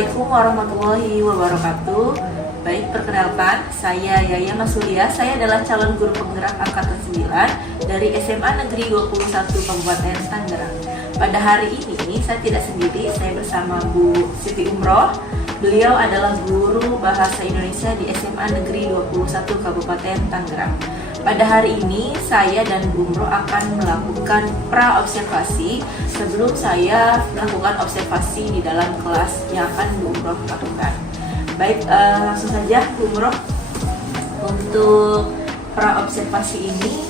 Assalamualaikum warahmatullahi wabarakatuh. Baik, perkenalkan, saya Yaya Masulia. Saya adalah calon guru penggerak angkatan 9 dari SMA Negeri 21 Kabupaten Tangerang. Pada hari ini saya tidak sendiri, saya bersama Bu Siti Umroh. Beliau adalah guru bahasa Indonesia di SMA Negeri 21 Kabupaten Tangerang. Pada hari ini saya dan Bu Umroh akan melakukan pra-observasi sebelum saya melakukan observasi di dalam kelas yang akan Bu Umroh lakukan. Baik, langsung saja Bu Umroh. Untuk pra-observasi ini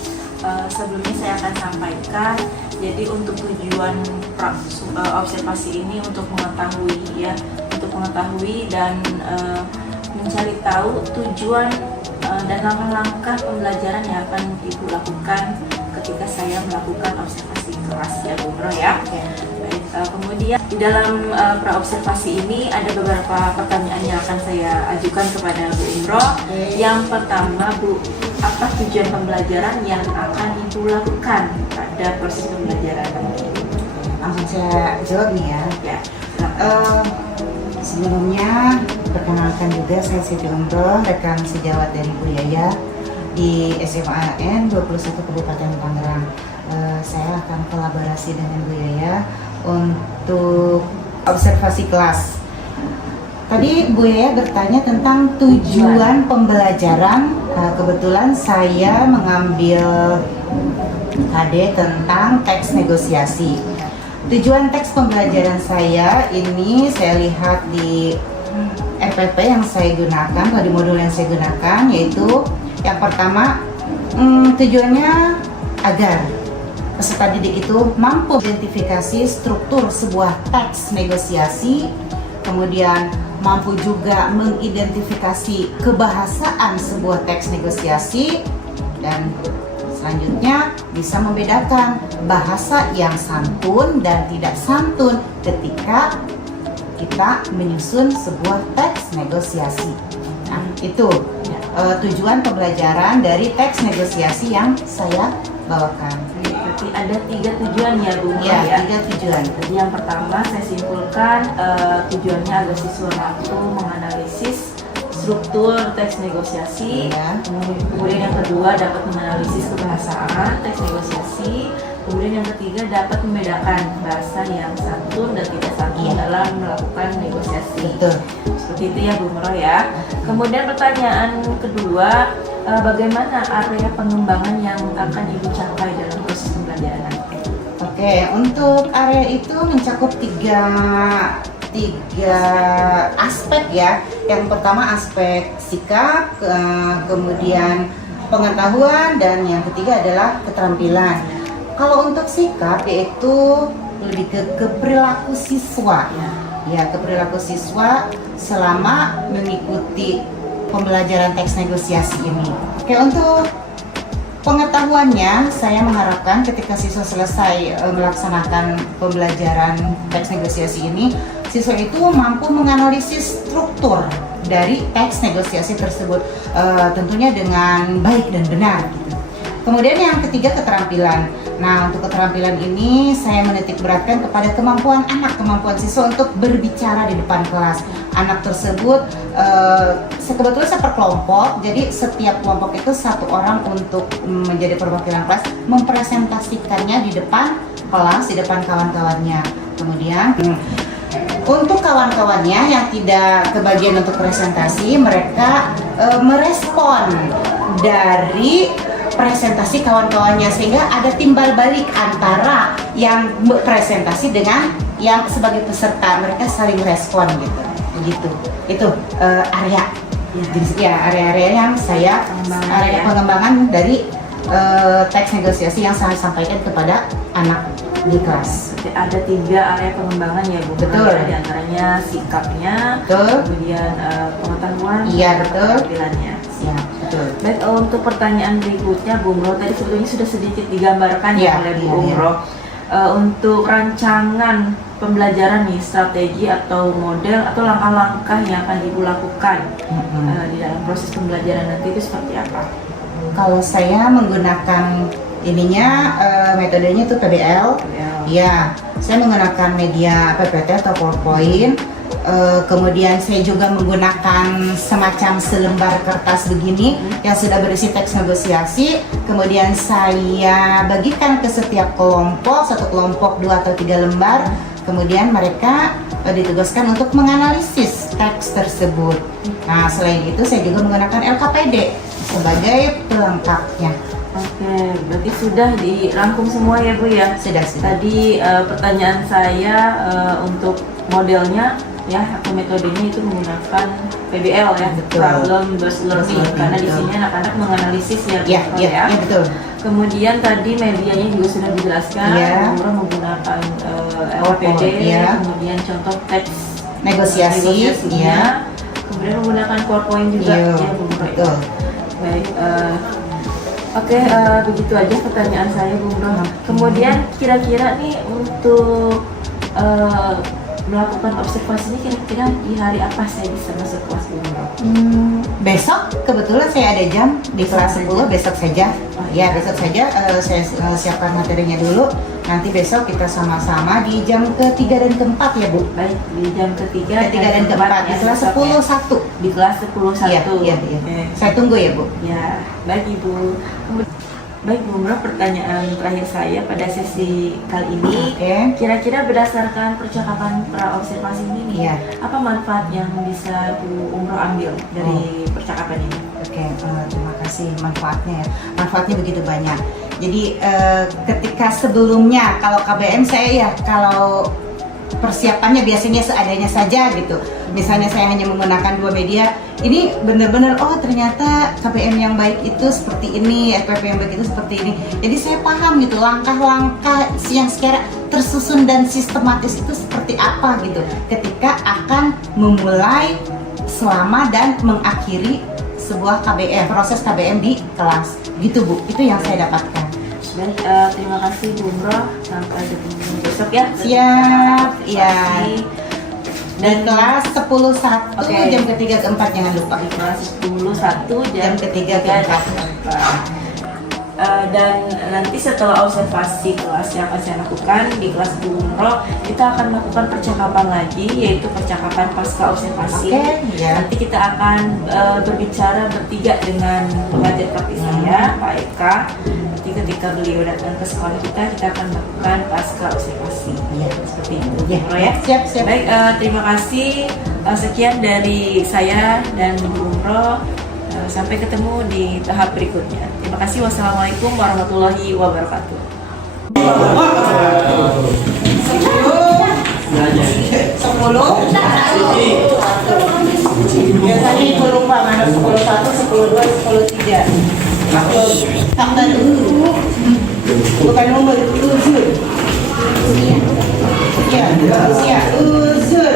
sebelumnya saya akan sampaikan. Jadi untuk tujuan observasi ini untuk mengetahui dan mencari tahu tujuan dan langkah-langkah pembelajaran yang akan Ibu lakukan ketika saya melakukan observasi kelas ya Bu Umroh ya. Baik, kemudian di dalam pra-observasi ini ada beberapa pertanyaan yang akan saya ajukan kepada Bu Umroh. Yang pertama, Bu, apa tujuan pembelajaran yang akan Ibu lakukan pada proses pembelajaran? Langsung saya jawab nih ya. Ya. Sebelumnya perkenalkan juga saya Siti Umroh, rekan sejawat dari Bu Yaya di SMA AN 21 Kabupaten Tangerang. Saya akan kolaborasi dengan Bu Yaya untuk observasi kelas. Tadi Bu Yaya bertanya tentang tujuan pembelajaran. Kebetulan saya mengambil KD tentang teks negosiasi. Tujuan teks pembelajaran saya ini saya lihat di RPP yang saya gunakan, atau di modul yang saya gunakan, yaitu yang pertama tujuannya agar peserta didik itu mampu identifikasi struktur sebuah teks negosiasi, kemudian mampu juga mengidentifikasi kebahasaan sebuah teks negosiasi, dan selanjutnya bisa membedakan bahasa yang santun dan tidak santun ketika kita menyusun sebuah teks negosiasi. Nah, itu tujuan pembelajaran dari teks negosiasi yang saya bawakan. Berarti ada 3 tujuan ya Bu Umroh Ya, ya? 3 tujuan. Jadi yang pertama saya simpulkan tujuannya agar siswa mampu menganalisis struktur teks negosiasi. Ya. Kemudian yang kedua dapat menganalisis kebahasaan teks negosiasi. Kemudian yang ketiga dapat membedakan bahasa yang santun dan tidak santun dalam melakukan negosiasi. Betul. Seperti itu ya Bu Umroh ya. Kemudian pertanyaan kedua, bagaimana area pengembangan yang akan Ibu capai dalam proses pembelajaran nanti? Oke, untuk area itu mencakup tiga aspek ya. Yang pertama aspek sikap, kemudian pengetahuan, dan yang ketiga adalah keterampilan. Kalau untuk sikap yaitu lebih ke perilaku siswa ya, ke perilaku siswa selama mengikuti pembelajaran teks negosiasi ini. Oke, untuk pengetahuannya, saya mengharapkan ketika siswa selesai melaksanakan pembelajaran teks negosiasi ini, siswa itu mampu menganalisis struktur dari teks negosiasi tersebut, tentunya dengan baik dan benar gitu. Kemudian yang ketiga, keterampilan. Nah, untuk keterampilan ini saya menitik beratkan kepada kemampuan siswa untuk berbicara di depan kelas. Anak tersebut kebetulan saya per kelompok, jadi setiap kelompok itu 1 orang untuk menjadi perwakilan kelas, mempresentasikannya di depan kelas, di depan kawan-kawannya. Kemudian untuk kawan-kawannya yang tidak kebagian untuk presentasi, mereka merespon dari presentasi kawan-kawannya, sehingga ada timbal balik antara yang presentasi dengan yang sebagai peserta, mereka saling respon gitu. Begitu. Itu area. Ya, area-area yang saya pengembangan dari teks negosiasi yang saya sampaikan kepada anak di kelas. Ada 3 area pengembangan ya Bu. Betul. Di antaranya sikapnya, Betul. kemudian pengetahuan, Iya, betul. keterampilannya. Ya, betul. Baik, untuk pertanyaan berikutnya Bu Umroh, tadi sebetulnya sudah sedikit digambarkan ya oleh Bu Umroh. Untuk rancangan pembelajaran nih, strategi atau model atau langkah-langkah yang akan Ibu lakukan di dalam proses pembelajaran nanti itu seperti apa? Kalau saya menggunakan metodenya itu PBL. Ya, saya menggunakan media PPT atau PowerPoint. Kemudian saya juga menggunakan semacam selembar kertas begini yang sudah berisi teks negosiasi. Kemudian saya bagikan ke setiap kelompok, satu kelompok 2 atau 3 lembar. Kemudian mereka ditugaskan untuk menganalisis teks tersebut. Nah, selain itu saya juga menggunakan LKPD sebagai pelengkapnya. Oke, berarti sudah dirangkum semua ya Bu ya? Sudah. Tadi pertanyaan saya untuk modelnya ya atau metodenya itu menggunakan PBL ya, Betul. problem based learning, karena di betul. sini anak-anak menganalisis ya, Ya, Bu, ya, ya, betul. Kemudian tadi medianya juga sudah dijelaskan, Ya. Umroh menggunakan LPD, ya. kemudian contoh teks Negosiasi, ya. kemudian menggunakan PowerPoint juga Iya, ya Bu Umroh. betul. Baik, oke, begitu aja pertanyaan saya Bu Umroh. Kemudian kira-kira nih untuk melakukan observasi ini kira-kira di hari apa saya bisa masuk kelas Bu Umroh? Besok kebetulan saya ada jam di kelas 10, besok saja. Ya, besok saja saya siapkan materinya dulu. Nanti besok kita sama-sama di jam ketiga dan keempat ya Bu. Baik, di jam ketiga Dan keempat di kelas 10-1. Di kelas 10-1. Iya. Oke. Saya tunggu ya Bu. Ya, baik Ibu. Baik Bu Umroh, pertanyaan terakhir saya pada sesi kali ini. Oke. Kira-kira berdasarkan percakapan pra-observasi ini nih, Iya. apa manfaat yang bisa Bu Umroh ambil dari percakapan ini? Oke, terima kasih manfaatnya ya. Manfaatnya begitu banyak. Jadi ketika sebelumnya kalau KBM saya ya kalau persiapannya biasanya seadanya saja gitu. Misalnya saya hanya menggunakan 2 media, ini benar-benar oh ternyata KBM yang baik itu seperti ini, FPP yang baik itu seperti ini. Jadi saya paham gitu langkah-langkah yang secara tersusun dan sistematis itu seperti apa gitu. Ketika akan memulai selama dan mengakhiri sebuah KBM, proses KBM di kelas. Gitu Bu, itu yang saya dapatkan. Baik, terima kasih Bu Umroh. Sampai ketemu besok ya. Siap, ya. Dan Di kelas 10-1 Oke. jam ketiga keempat jangan lupa. di kelas 10-1 jam Jam ketiga keempat. Dan nanti setelah observasi kelas yang akan saya lakukan di kelas Bu Umroh, kita akan melakukan percakapan lagi, yaitu percakapan pasca observasi. Oke, ya. Nanti kita akan berbicara bertiga dengan pengajar praktik saya, Pak Eka. Nanti ketika beliau datang ke sekolah kita akan melakukan pasca observasi. Iya. Seperti itu, Bu Ya, Umroh ya. siap. Baik, terima kasih. Sekian dari saya dan Bu Umroh. Sampai ketemu di tahap berikutnya. Terima kasih. Wassalamualaikum warahmatullahi wabarakatuh. 10. Biasanya ibu lupa mana 10-1, 10-2, 10-3. Fakta dulu. Bukan nomor uzur. Ya, uzur.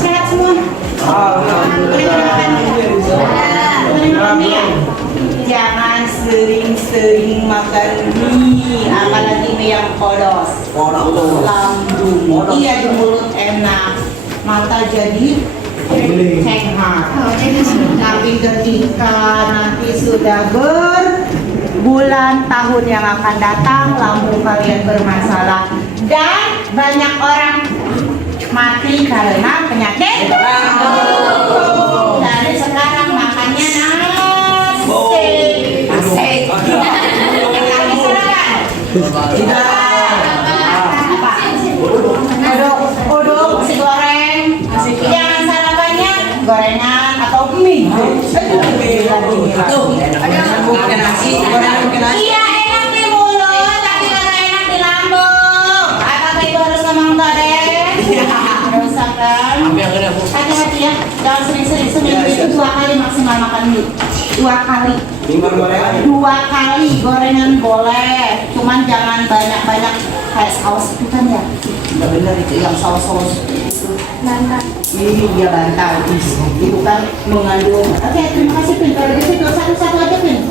Sehat semua. Jangan sering-sering makan mie, apalagi mie yang podos. Lambung, iya di mulut enak, mata jadi sehat. Tapi ketika nanti sudah berbulan tahun yang akan datang, lambung kalian bermasalah dan banyak orang mati karena penyakit lambung. Dari sekarang makannya nasi. Nasi serangan. Apa? Uduk, nasi goreng. Jangan sarapannya gorengan atau mie. Iya enak di mulut, tapi kalau enak di lambung. Apakah ibu harus ngomong tadi? Nggak usah kan? Hati-hati ya, jangan sering-sering. Seminggu itu 2 kali maksimal makan mie. 2 kali. 2 kali gorengan boleh, cuman jangan banyak-banyak kayak saus itu kan ya. Nggak bener itu yang saus-saus itu. Bantal. Ini dia bantal. Itu kan mengandung. Oke, terima kasih Pin. Kalau gitu satu-satu aja Pin.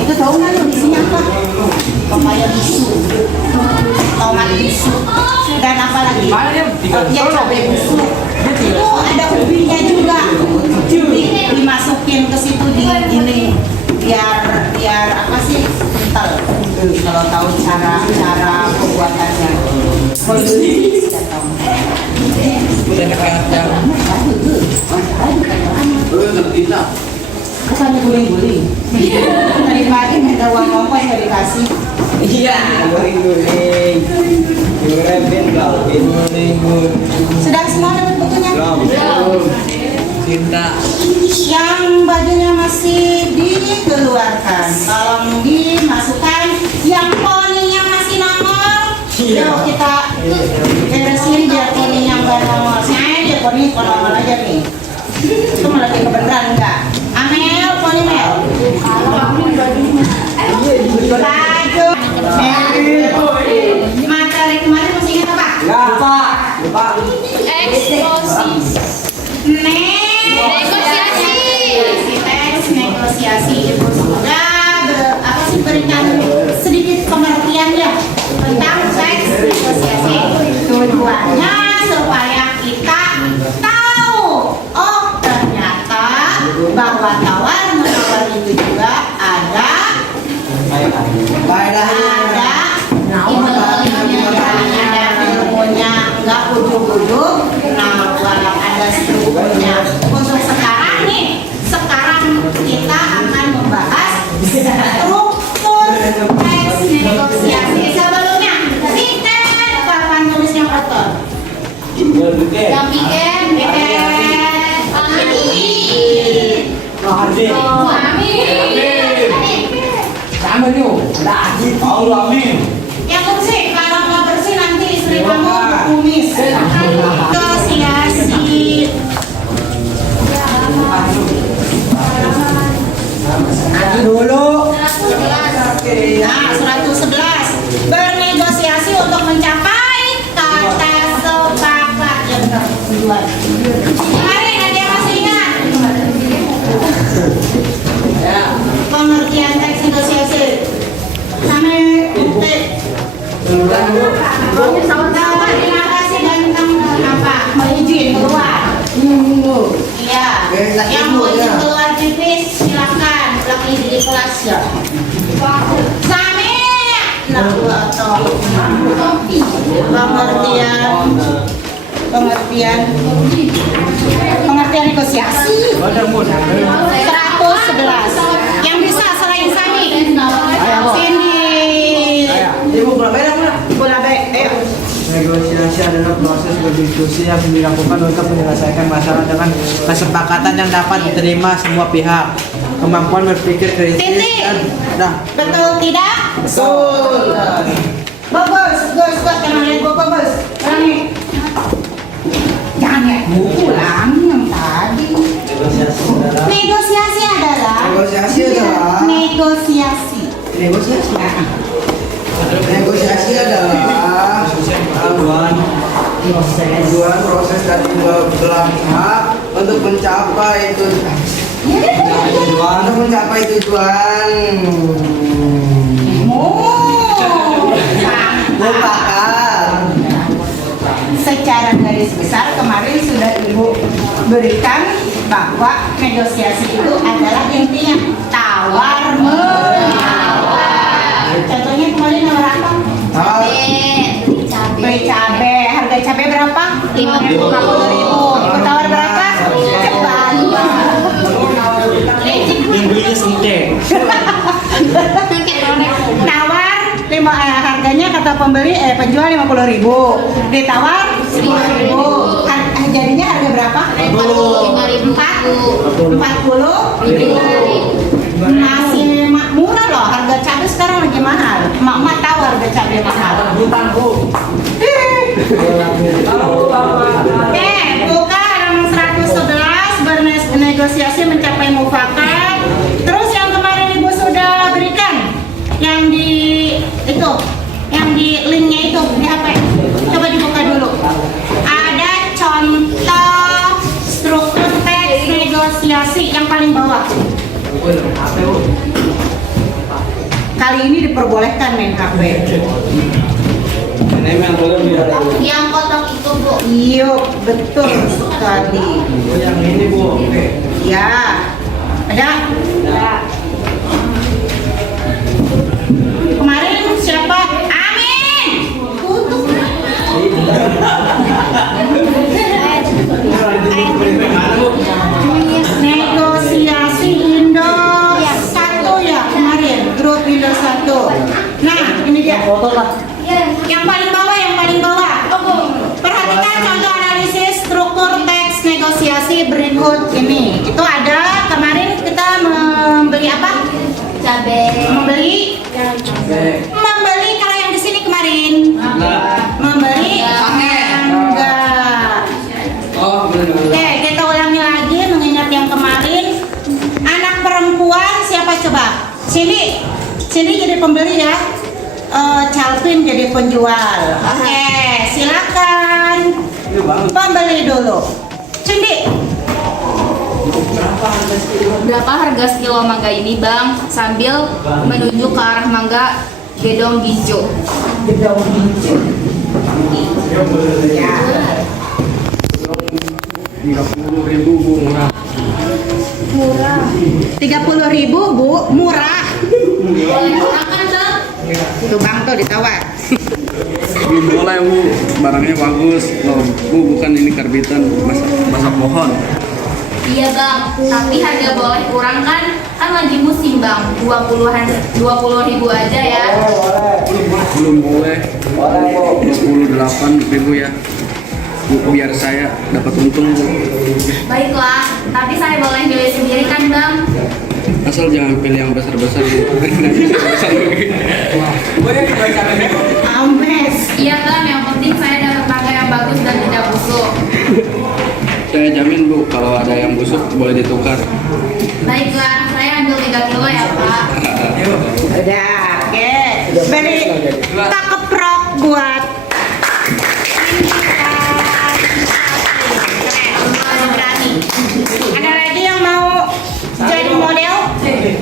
Itu tahu nggak tuh isinya apa? Pepaya bisu, tomat bisu, dan apa lagi? Ya cabai bisu. Itu ada ubinya juga. Dimasukin ke situ di ini biar apa sih kental. Kalau tahu cara pembuatannya. kesannya guling-guling. Tadi pagi minta uang ongkos nggak dikasih. Iya, guling-guling. Guling-guling. Sudah semua dapat bukunya? Belum. Cinta. Yang bajunya masih dikeluarkan, tolong dimasukkan. Yang poninya masih nongol, yuk kita beresin biar poninya nggak nongol. Saya aja poni nongol aja nih. Itu malah lagi kebenaran enggak? Amel, poni Mel. Baju. Materi kemarin masih ingat apa? Lupa. Negosiasi ibu sudah berikan sedikit pengertian ya tentang teks negosiasi. Tujuannya supaya kita tahu, oh ternyata bahwa tawar menawar itu juga ada ilmunya, nggak ujuk-ujuk. Nah, ada strukturnya. Untuk sekarang kita akan membahas struktur teks negosiasi. Sebelumnya, tiket papan tulis yang kotor. Yang bikin yang bersih, kalau nggak bersih nanti istri kamu kumis. Negosiasi. Dulu. Nah, 111 bernegosiasi untuk mencapai kata sepakat yang tujuan. Kemarin ada yang masih ingat? Pengertian teks negosiasi. Sampai Kawan, terima kasih ganteng apa? Mau izin keluar? Iya. Yang mau izin keluar tipis silakan. Lagi di kelas ya. Sami. Nah, pengertian negosiasi. 111. Yang bisa selain Sami. Cindy. Ibu bola merah. Bola baik. Ayo. Negosiasi adalah proses berdiskusi yang dilakukan untuk menyelesaikan masalah dengan kesepakatan yang dapat diterima semua pihak. Kemampuan berpikir kritis dan Betul tidak? Betul. Bagus, kuat karena lihat bagus. Ulangi. Jangan ya, ulangi yang tadi. Negosiasi adalah. Negosiasi adalah tujuan proses dari belah pihak untuk mencapai tujuan. Mufakat. Secara garis besar kemarin sudah Ibu berikan bahwa negosiasi itu adalah intinya tawar menawar. Contohnya kemarin nomor apa? Beli cabai. Harga cabai berapa? 50.000. Ikut tawar berapa? Cepat. Yang belinya sengkek. Nawar harganya kata penjual 50.000, ditawar 10.000. Jadinya harga berapa? 40.000. Masih murah loh, harga cabai sekarang lagi mahal. Mak tahu harga cabai mahal. Oke, buka halaman 111 bernegosiasi mencapai mufakat. Terus yang kemarin Ibu sudah berikan yang di linknya itu di HP. Coba dibuka dulu. Ada contoh struktur teks negosiasi yang paling bawah. Kali ini diperbolehkan main HP. Yang kotak itu, Bu. Iya, betul sekali. Yang ini Bu. Ya, ada. Kemarin siapa? Amin. Negosiasi Indo Nah, ini dia. Yang paling bawah, yang paling bawah. Perhatikan contoh analisis struktur teks negosiasi berikut ini. Itu ada kemarin kita membeli apa? Cabai. Membeli kalau yang di sini kemarin. Membeli mangga. Oke, kita ulangi lagi mengingat yang kemarin. Anak perempuan siapa coba? Cindy jadi pembeli ya. Calvin jadi penjual. Oke, silakan. Pembeli dulu. Cindy. Berapa harga sekilo mangga ini, Bang? Sambil menuju ke arah mangga gedong ginjo. Gedong hijau. Ya. 30.000 Bu, murah. 30.000 Bu, murah. Murah kan, Bang? Tuh Bang tuh ditawar. Boleh Bu, barangnya bagus. Loh, Bu, bukan ini karbitan, masak pohon. Iya, Bang. Tapi harga boleh kurang kan? Kan lagi musim, Bang. 20.000 aja ya. Belum boleh. 28.000 ya. Bu, biar saya dapat untung Bu. Baiklah, tapi saya boleh milih sendiri kan, Bang? Asal jangan pilih yang besar-besar Bu. Ames. Iya, Bang. Yang penting saya dapat mangga yang bagus dan tidak busuk. Saya jamin Bu, kalau ada yang busuk boleh ditukar. Baiklah, saya ambil 3 kilo ya, Pak. Udah, oke. Beri kita keprok buat berani. Ada lagi yang mau jadi model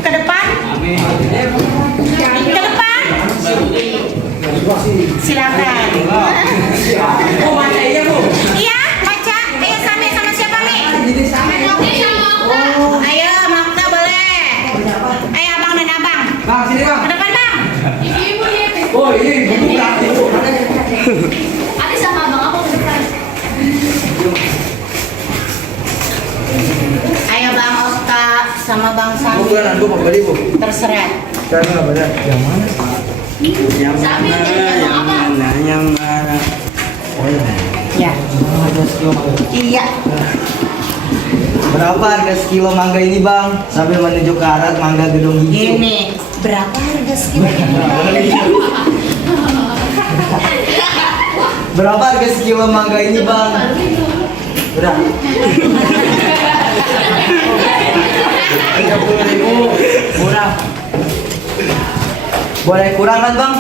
ke depan? Ke depan? Silakan. Iya, baca. Ayo Sami sama siapa nih? Sama Okta. Ayo Okta boleh. Ayo abang dan abang. Bang, sini Bang. Ke depan bang. Ibu lihat. Oh, ini buku berarti Bu. Ada sama abang aku ke depan. Ayo bang Okta sama bang Sami. Bukan, Bu, pembeli Bu. Terserah. Sekarang nggak benar. Yang mana? Yang Sami, mana? jadi Yang apa? mana? Yang mana? Oh iya. Ya. Harga sekilo mangga. Iya. Berapa harga sekilo mangga ini Bang? Sambil menuju ke arah mangga gedung hijau. Ini berapa harga sekilo ini? Berapa harga sekilo mangga ini Bang? Berapa? 30.000 murah. Boleh kurang kan Bang?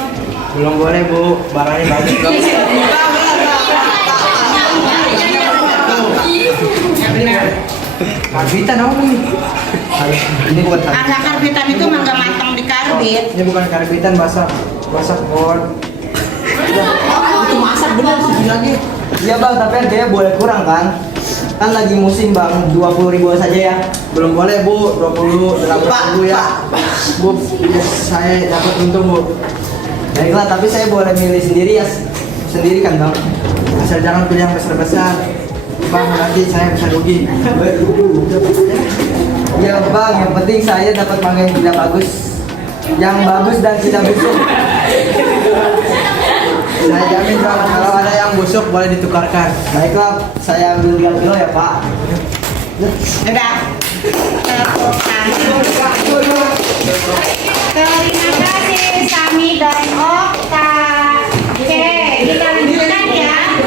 Belum boleh Bu, barangnya bagus. Ya benar. Karbitan apa nih? Ini bukan karbitan. Harga karbitan itu mangga matang di karbit. Ini bukan karbitan, masak pohon. Itu masak bener sih lagi. Iya Bang, tapi harganya boleh kurang kan? Kan lagi musim Bang, 20.000 saja ya. Belum boleh Bu, 28.000 ya. Bu, saya dapat untung Bu. Baiklah, tapi saya boleh milih sendiri ya. Sendiri kan Bang. Asal jangan pilih yang besar-besar. Bang, nanti saya bisa rugi. Ya Bang, yang penting saya dapat mangga yang tidak bagus. Yang bagus dan tidak busuk. Saya jamin Bang, kalau ada yang busuk boleh ditukarkan. Baiklah, saya ambil 3 kilo ya Pak. Udah. Tepuk tangan. Terima kasih Sami dan Okta. Oke, kita lanjutkan ya.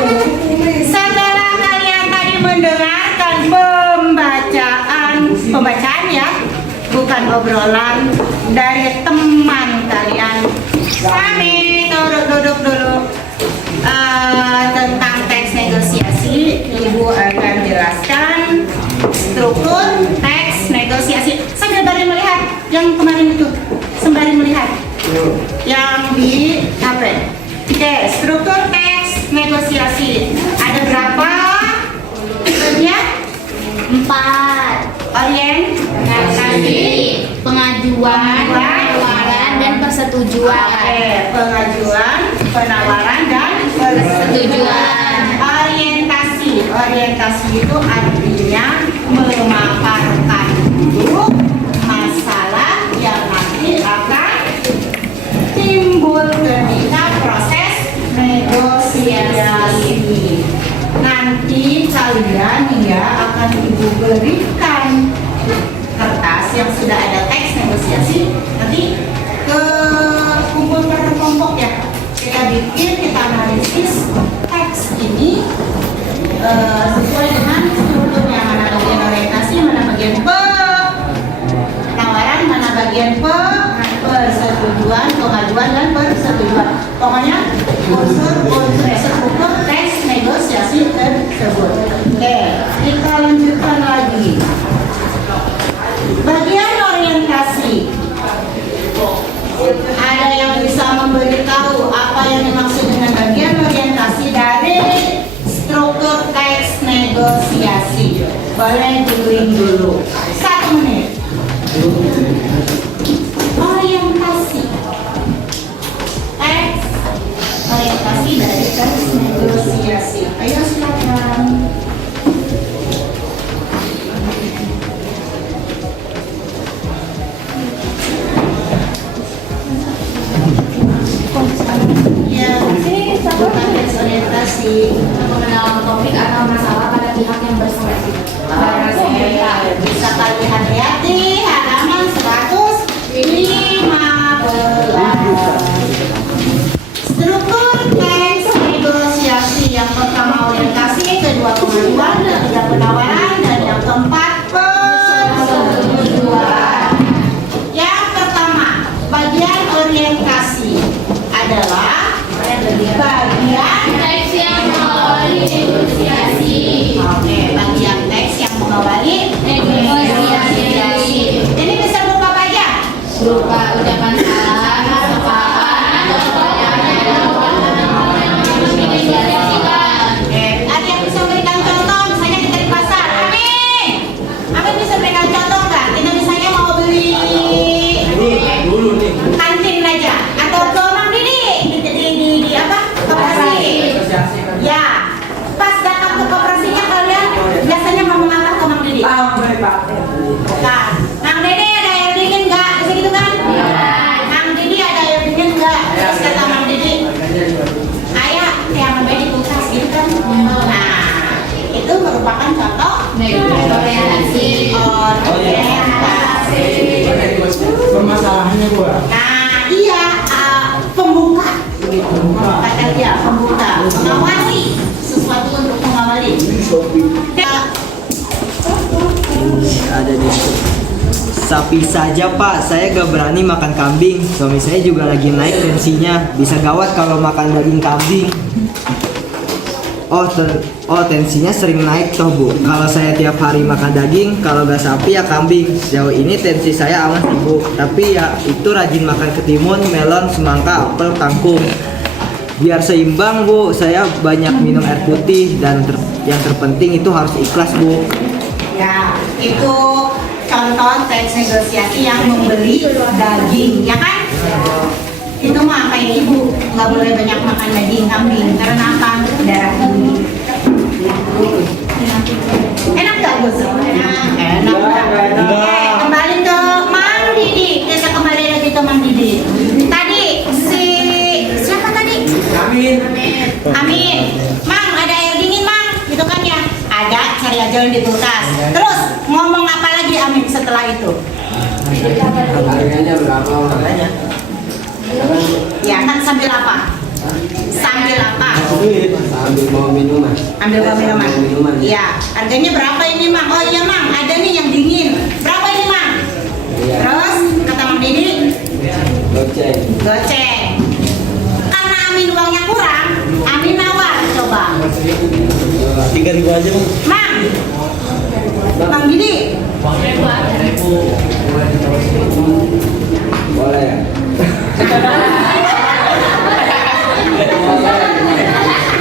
Setelah kalian tadi mendengarkan pembacaan ya, bukan obrolan dari teman kalian. Sami, duduk dulu. Tentang teks negosiasi, Ibu akan jelaskan struktur teks negosiasi. Sembari melihat yang kemarin itu, sembari melihat yang di HP. Oke, struktur teks negosiasi. Ada berapa? Bagian 4. orientasi, Pengajuan, penawaran, dan persetujuan. Oke, pengajuan, penawaran dan Persetujuan. Orientasi itu artinya memaparkan dulu masalah yang nanti akan ketika proses negosiasi. Nanti kalian ya akan ibu berikan kertas yang sudah ada teks negosiasi. Nanti ke kumpulkan ke kelompok ya. Kita bikin, kita analisis teks ini sesuai dengan strukturnya, mana bagian orientasi, mana bagian penawaran, mana bagian persetujuan, pengajuan dan persetujuan. Pokoknya unsur struktur teks negosiasi tersebut. Oke, kita lanjutkan lagi. Bagian orientasi. Ada yang bisa memberitahu apa yang dimaksud dengan bagian orientasi dari struktur teks negosiasi? Boleh googling dulu. 1 menit. Orientasi. Teks orientasi dari teks negosiasi. Ayo silakan. Ya, bukan teks orientasi. Mengenal topik atau masalah pada pihak yang bersangkutan. Bisa kalian hati-hati halaman 115. Struktur teks negosiasi. Yang pertama orientasi, kedua pengajuan, ketiga penawaran, dan yang keempat persetujuan. Yang pertama, bagian orientasi adalah bagian Teks yang mengawali negosiasi. Oke, bagian teks yang mengawali Negosiasi. Ini bisa berupa apa aja? Berupa ucapan salam, sapaan, atau Oke, ada yang bisa memberikan contoh? Misalnya kita di pasar, Amin. Amin bisa berikan contoh nggak? Kita misalnya mau beli kantin aja, atau ke Mang Didi di apa? Koperasi. Ya, pas datang ke koperasinya kalian biasanya ngomong apa ke Mang Didi? Bukan. Mang Didi ada air dingin nggak? Bisa gitu kan? Mang Didi ada air dingin nggak? Terus kata Mang Didi, ayah yang lebih di kulkas gitu kan? Nah, itu merupakan contoh negosiasi. orientasi. Permasalahannya gua. Nah, iya, pembuka begitu. Kata dia pembuka, mengawali sesuatu untuk mengawali. Ada di sapi saja pak, saya gak berani makan kambing. Suami saya juga lagi naik tensinya, bisa gawat kalau makan daging kambing. Oh tensinya sering naik toh bu. Kalau saya tiap hari makan daging, kalau gak sapi ya kambing. Sejauh ini tensi saya aman sih bu. Tapi ya itu rajin makan ketimun, melon, semangka, apel, kangkung. Biar seimbang bu, saya banyak minum air putih dan yang terpenting itu harus ikhlas bu. Ya, itu contoh teks negosiasi yang membeli daging, ya kan? Itu mah kayak ibu nggak boleh banyak makan daging kambing karena apa? Darah tinggi. Enak nggak Gus? Enak. Oke, kembali ke Mang Didi. Kita kembali lagi ke Mang Didi. Tadi siapa tadi? Amin. Mang, ada air dingin Mang, gitu kan ya? Ada, cari aja yang di kulkas. Terus ngomong apa lagi Amin setelah itu? Harganya berapa harganya? Ya kan sambil apa? Sambil apa? Ambil mau minuman. Ambil bawa minuman. Minuman. Iya. Harganya berapa ini Mang? Oh iya Mang, ada nih yang dingin. Berapa ini Mang? Iya. Terus kata Mang Didi, Goceng. goceng. Karena Amin uangnya kurang, Amin nawar coba. 3.000 aja bang. Mang Didi. Boleh ya?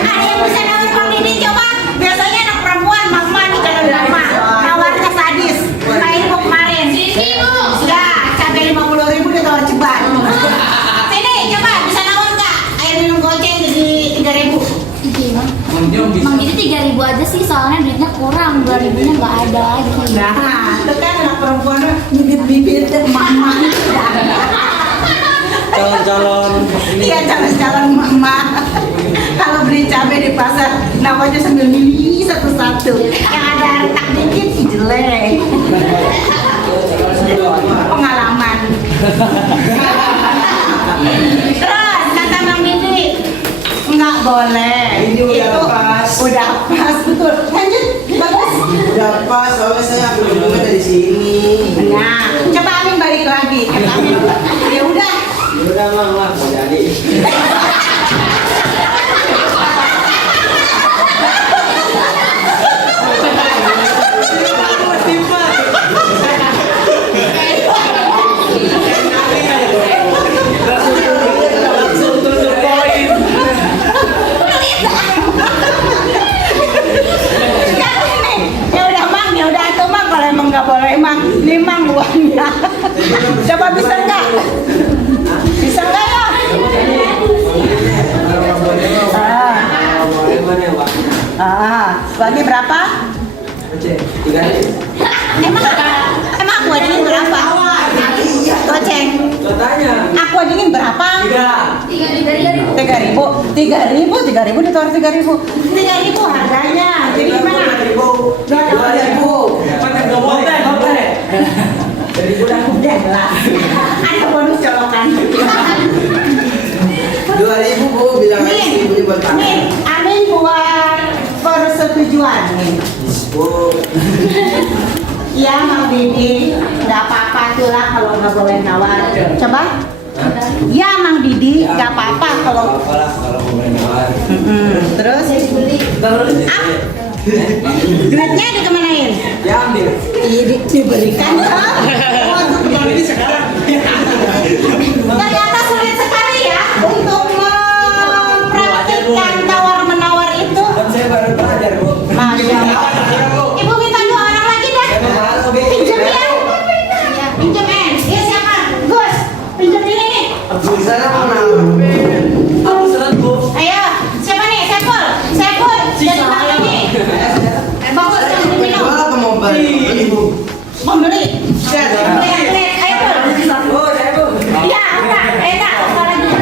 Ada yang bisa nawar Mang Didi coba? Biasanya anak perempuan, mama nih kalau di rumah nawarnya sadis. Kayak ibu kemarin. Ya, cabai 50.000 ditawar ceban. Sini coba bisa nawar nggak? Air minum goceng jadi 3.000. Mang Didi 3.000 aja sih, soalnya duitnya kurang, 2.000-nya nggak ada lagi. Nah, itu kan anak perempuan bibit-bibit mama. calon-calon Iya, calon-calon mama. Kalau beli cabai di pasar, namanya sambil milih satu-satu. Yang ada retak dikit sih jelek. Pengalaman. Terus kata Mang Didi, nggak boleh. Ini udah pas. Udah pas, betul. Lanjut, bagus. udah pas, soalnya saya belum dari sini. Nah, coba Amin balik lagi. Kata Amin, ya udah. Udah mah mau jadi. Ya udah Mang, ya udah tuh Mang, kalau emang nggak boleh Mang, ini Mang uangnya. Coba bisa nggak? Bisa nggak ya? Bagi berapa? Emang aku aja ini berapa? Goceng. Aku aja ini berapa? 3.000 ditawar 3.000 harganya. Jadi gimana? 2.000. Udah lah. Ada bonus colokan. 2.000 Bu, bilang aja ibunya buat Nih, Amin buat persetujuan nih. Bu. Iya Mang Didi, nggak apa-apa tuh lah kalau nggak boleh nawar. Coba. Ya Mang Didi, nggak apa-apa kalau. Apalah kalau mau main nawar. Terus? Ah, duitnya dikemanain? Ya ambil. Iya diberikan kan? Ternyata sulit sekali ya untuk mempraktikkan tawar-menawar itu. Kan saya baru belajar Bu. Masya Allah. Ibu minta 2 orang lagi dah. Pinjam ya. Pinjam ya siapa? Gus, pinjam ini nih. Bisa mana? Ayo, siapa nih? Saiful. Jadi Bang ini. Bagus yang diminum. Apa mau beli Bu? Mau beli? Ayo Pul. Oh, saya Bu. Iya, udah. Apa lagi?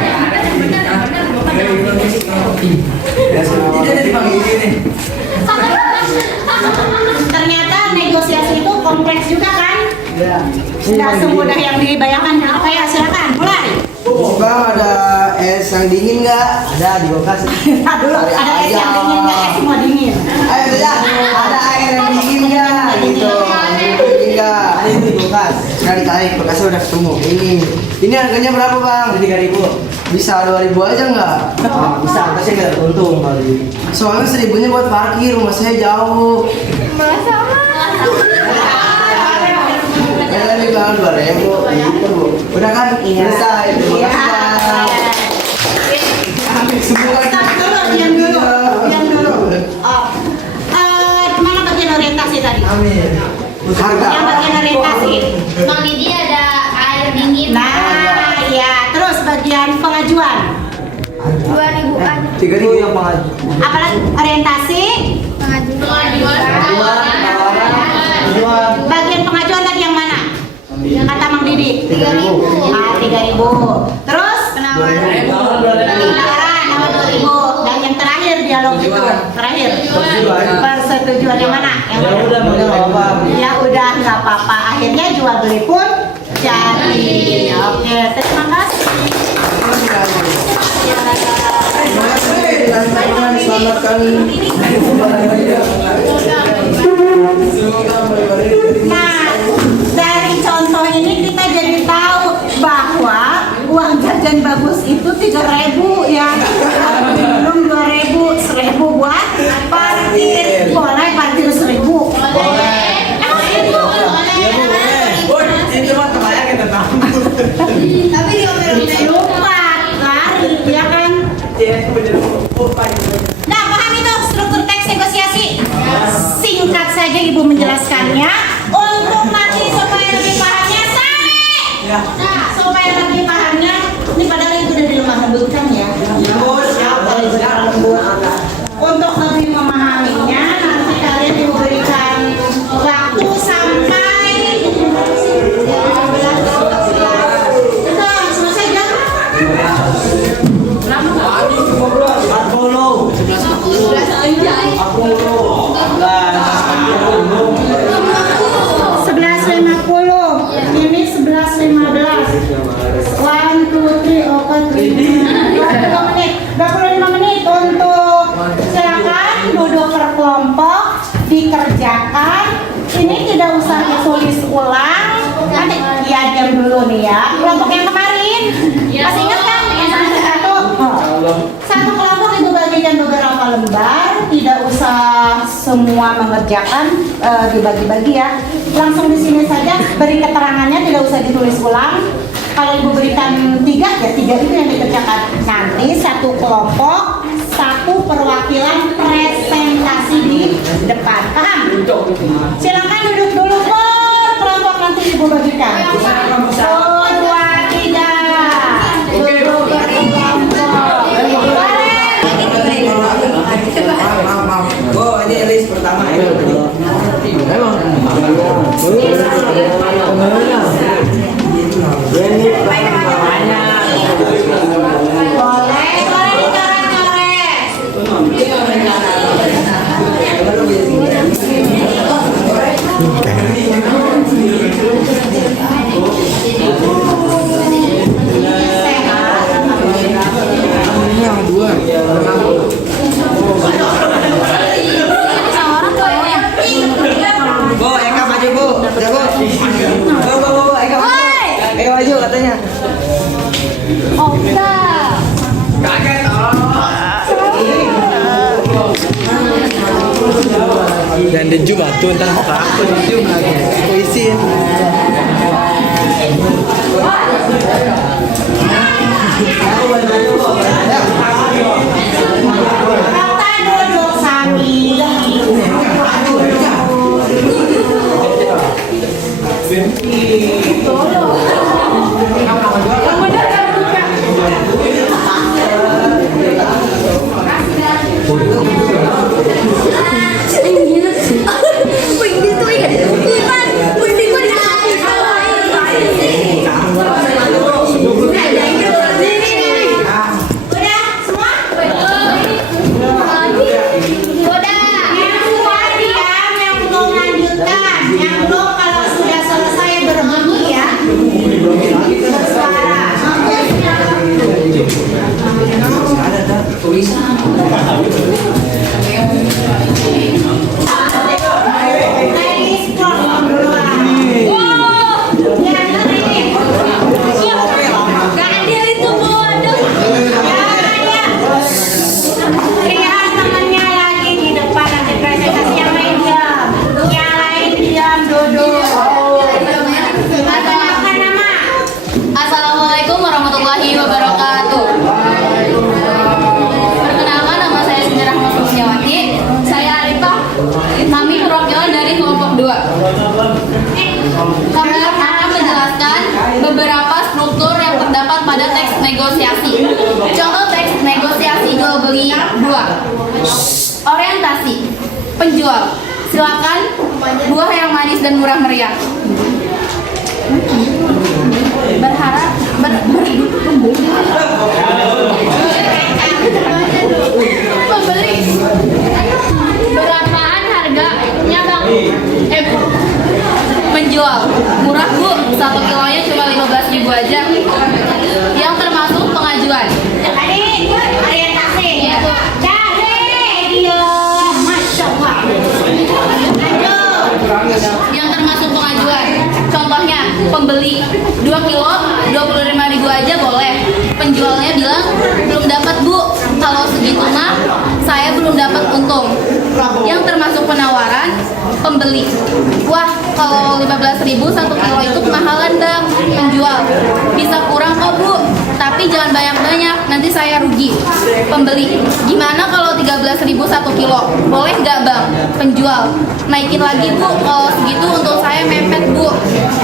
Tidak dari Bang ini nih. Ternyata negosiasi itu kompleks juga kan? Tidak semudah yang dibayangkan. Kayak silakan, mulai. Bang ada es yang dingin nggak? Ada di kulkas. Nah, dulu ada es yang dingin nggak? Es semua dingin. Ayo ada air yang dingin nggak? Gitu. Dingin nggak? Ada di kulkas. Nah ditarik, kulkasnya udah ketemu. Ini harganya berapa Bang? 3.000. Bisa 2.000 aja nggak? Oh, bisa, pasti nggak untung kalau ini. Soalnya 1.000-nya buat parkir, rumah saya jauh. Ya lebih Bang 2.000. Gitu Bu. Udah kan? Selesai. Terima kasih Bang. Semua Diam dulu. Oh. Mana bagian orientasi tadi? Amin. Harga. Yang bagian orientasi. Mang Didi ada air dingin. Nah, ya. Terus bagian pengajuan. 2.000-an. 3.000 yang pengajuan. Apalagi orientasi. Pengajuan. Bagian pengajuan tadi yang mana? Kata Mang Didi. 3.000. Ah, 3.000. Terus Penawaran. penawaran nama 2.000. Dan yang terakhir dialog itu. Terakhir. Persetujuan yang mana? Yang mana? Udah apa? Ya udah nggak apa-apa. Akhirnya jual beli pun jadi. Oke, terima kasih. Selamatkan. Nah, dari contoh ini kita jadi tahu bahwa uang jajan bagus itu 3.000 ya. Belum 2.000, 1.000 buat parkir. Boleh parkir 1.000. Emang itu? Itu mah temannya kita tahu. Tapi Lupa, lari, ya kan? Nah, paham itu struktur teks negosiasi? Singkat saja Ibu menjelaskannya. Untuk nanti supaya lebih pahamnya Nah, supaya lebih pahamnya, ini padahal Ibu udah dilemah lembutkan ya. Untuk lebih memahaminya, nanti kalian diberikan waktu sampai selesai jam semua mengerjakan dibagi-bagi ya. Langsung di sini saja beri keterangannya, tidak usah ditulis ulang. Kalau ibu berikan 3 ya 3 itu yang dikerjakan. Nanti satu kelompok, satu perwakilan presentasi di depan. Paham? Silakan duduk dulu per kelompok, nanti ibu bagikan. 1, 2, 3. Duduk berkelompok. Oh, ini list pertama ya. Boleh dicoret-coret. Bu, Eka maju bu. Ya bu. Bu, Eka maju. Eka maju katanya. Dan deju batu ntar mau aku deju lagi. Aku isin. Rata duduk sami. Assalamualaikum warahmatullahi wabarakatuh. Perkenalkan, nama saya Siti Rahma Susiawati. Saya Arifah. Kami perwakilan dari kelompok 2. Kami akan menjelaskan beberapa struktur yang terdapat pada teks negosiasi. Contoh teks negosiasi jual beli 2. Orientasi penjual. Silakan buah yang manis dan murah meriah. Berharap berhidup pembeli. Berapaan harganya bang? Penjual murah bu, 1 kilonya cuma 15.000 aja. Yang termasuk pengajuan. Adik, orientasi. Masya Allah. Yang termasuk pengajuan. Contohnya pembeli 2 kilo 25.000 aja boleh. Penjualnya bilang belum dapat bu, kalau segitu mah saya belum dapat untung. Yang termasuk penawaran pembeli, wah kalau 15.000 1 kilo itu kemahalan bang. Penjual, bisa kurang kok bu, tapi jangan banyak-banyak, nanti saya rugi. Pembeli, gimana kalau 13.000 1 kilo, boleh nggak bang? Penjual, naikin lagi bu, kalau segitu untuk saya mepet bu.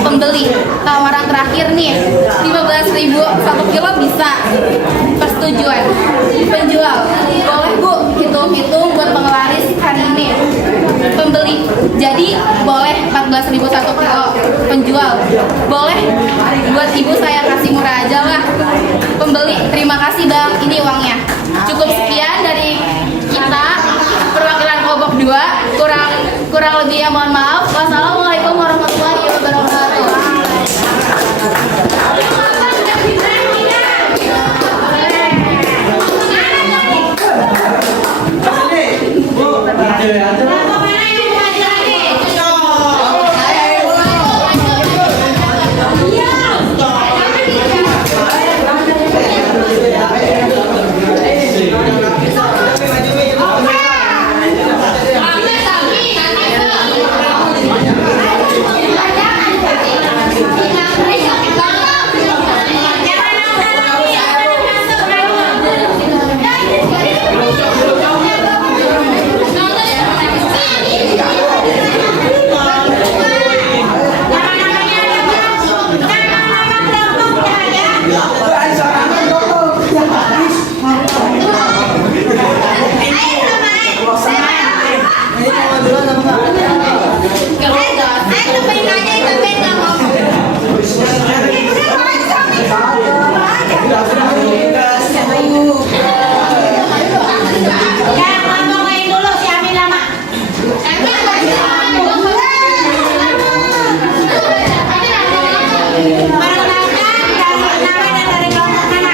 Pembeli, tawaran terakhir nih, 15.000 1 kilo bisa. Persetujuan. Penjual, boleh bu, hitung-hitung buat penglaris hari ini. Pembeli, jadi boleh 14.000 1 kilo. Penjual, boleh buat ibu saya kasih murah aja lah. Pembeli, terima kasih bang, ini uangnya. Cukup sekian dari kita perwakilan kelompok 2. Kurang lebihnya mohon maaf. Wassalamualaikum warahmatullahi wabarakatuh. ngomongin dulu si Amin lama. Perkenalkan dari nama dan dari kelompok mana?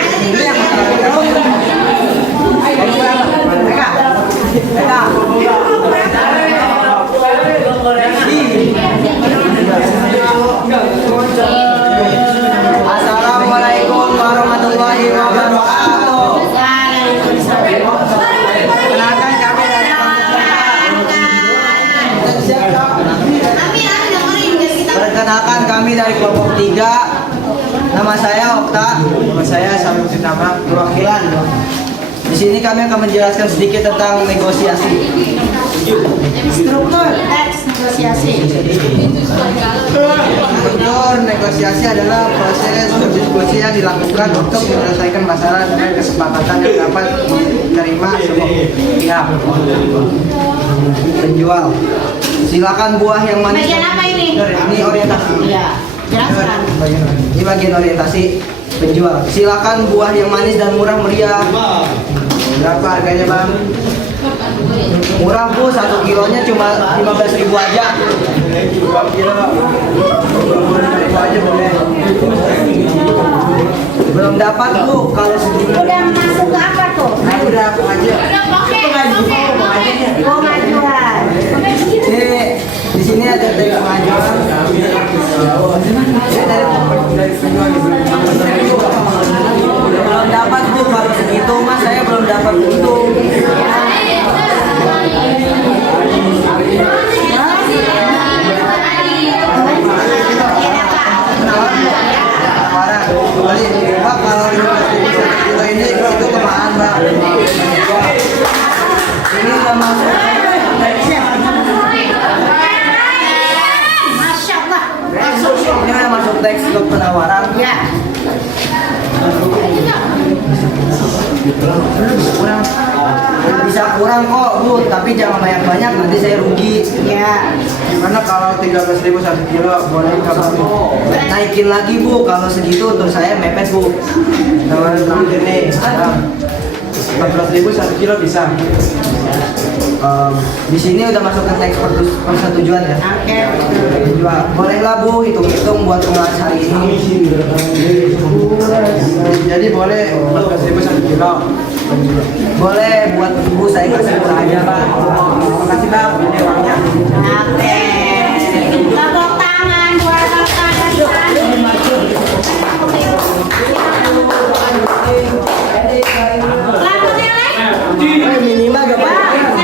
Assalamualaikum warahmatullahi wabarakatuh. Kenalkan kami dari Perkenalkan kami dari kelompok 3. Nama saya Okta. Nama saya Salim Sitama, perwakilan. Di sini kami akan menjelaskan sedikit tentang negosiasi. Struktur teks negosiasi. Struktur negosiasi adalah proses berdiskusi yang dilakukan untuk menyelesaikan masalah dengan kesepakatan yang dapat diterima semua pihak. Penjual, silakan buah yang manis. Bagian apa ini? Ini orientasi. Iya, jelaskan. Ini bagian orientasi. Penjual, silakan buah yang manis dan murah meriah. Berapa harganya, Bang? Murah, Bu, 1 kilonya cuma 15.000 aja. 2 kilo 15.000 aja boleh. Belum dapat, Bu, kalau segitu. Udah masuk ke apa tuh? Udah apa aja. Pengajuan. Di sini ada dari pengajuan. Belum dapat, Bu, kalau segitu, Mas, saya belum dapat untung. Pak, kalau 15.000 kilo ini itu kemahan, Pak. Ini udah masuk. Masya Allah. Ini udah masuk teks ke penawaran. Ya. Kurang. Bisa kurang kok, Bu, tapi jangan banyak-banyak, nanti saya rugi. Ya. Gimana kalau 13.000 1 kilo, boleh kapan? Naikin lagi, Bu, kalau segitu untuk saya mepet, Bu. Tawaran terakhir nih, 14.000 1 kilo bisa. Di sini udah masuk ke teks persetujuan ya. Oke. Jual. Bolehlah, Bu, hitung-hitung buat pengelas hari ini. Jadi boleh 14.000 1 kilo. Boleh buat Ibu, saya kasih murah aja, Bang. Terima kasih, Bang. Ini uangnya. Oke. Tepuk tangan buat Bapak dan Selanjutnya, Minimal gak silakan.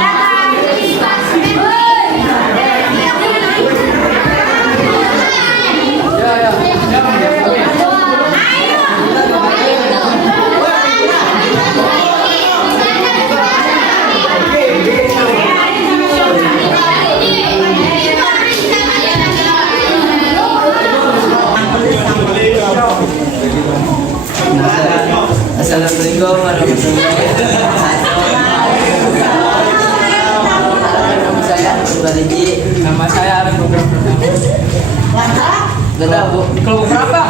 Assalamualaikum warahmatullahi wabarakatuh. Saya Subaliji. Nama saya Arif Program. Benar, Bu. Kelompok berapa?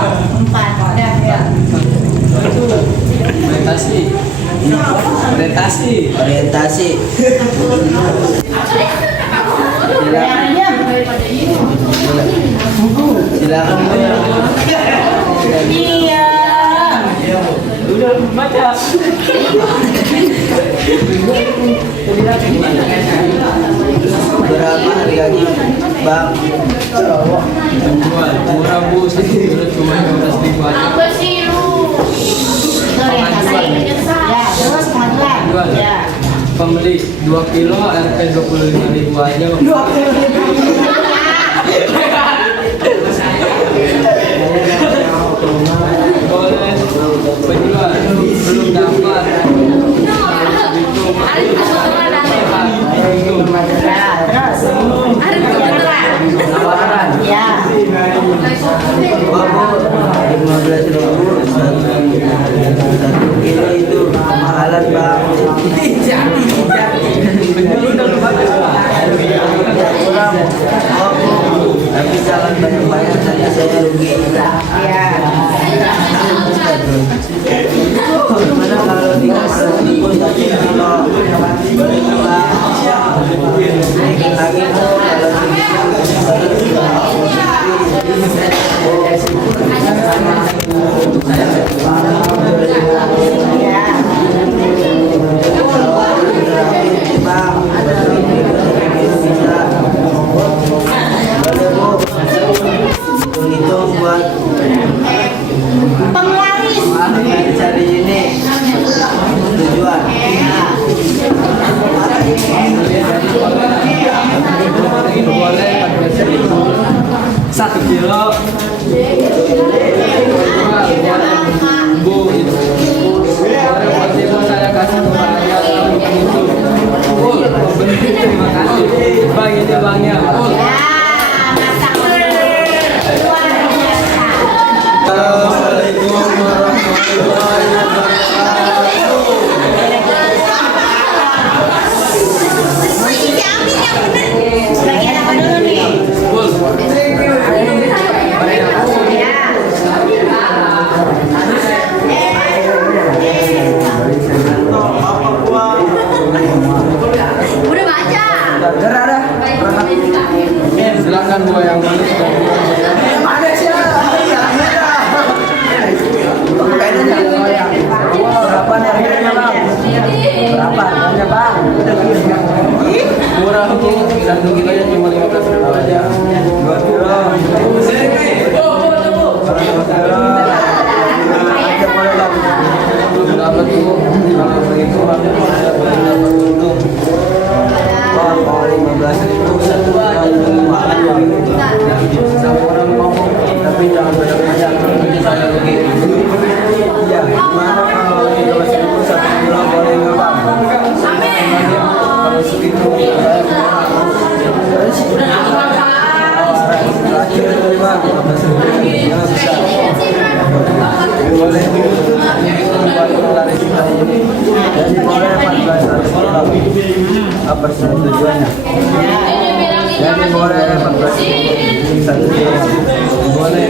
4. Ya. Orientasi. Silakan, Bu. Iya. Udah baca. Berapa harganya, Bang? Murah, Bu, cuma 15.000 aja. Apa sih lu? Ya, terus pengajuan. Jual. Ya. Pembeli 2 kilo RP 25.000 aja. 2 kilo. Boleh. Penjual belum dapat. Tawaran. Ya. 15.000 1 kilo itu kemahalan, Bang. Tapi jangan banyak-banyak, nanti saya rugi. Ya. Gimana kalau 300? bang. Murah oke. 1 kilo nya cuma 15.000 aja. 2 kilo. Aja boleh bang. Dapat tuh. Kalau begitu aku ada boleh dapat untung. Wah, mau 15.000 satu kilo makan bang. Sama orang mau, tapi jangan banyak-banyak. Nanti saya rugi. Iya, gimana kalau 15.000 satu kilo boleh nggak bang? Kalau segitu saya terakhir dari bang, 15.000 ya bisa. Boleh jadi boleh 14 kilo. Apa sih tujuannya? Jadi boleh 14.000 satu kilo. Boleh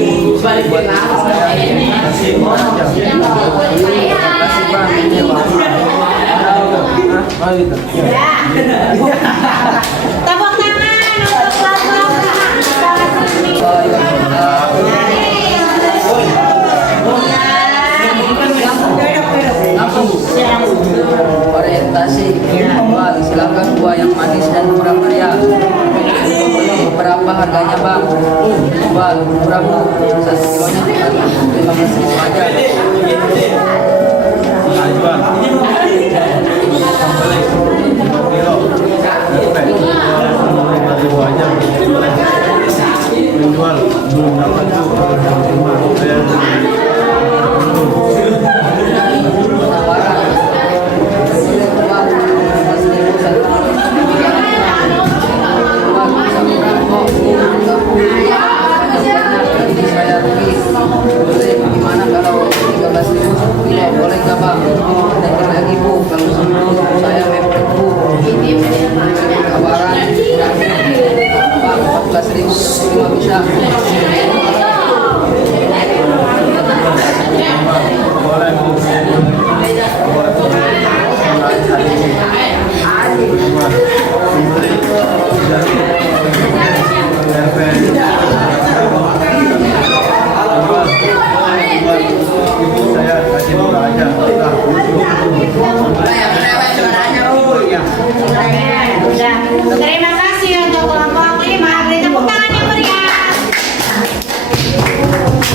buat saya kasih aja. Kasih bang ini bang. Mari kita. Tepuk tangan untuk Orientasi, bang, silakan buah yang manis dan murah meriah. Berapa harganya bang? Bang, murah bu, 1 kilonya 15.000 aja. Menjual belum dapat gimana kalau 13.000 kilo boleh nggak bang? Nanti lagi bu, kalau sebelum saya mepet bu. Kabaran bang 14.000 cuma bisa. boleh bu. Saya kasih murah aja. Terima kasih untuk kelompok 5. Beri tepuk tangan yang meriah.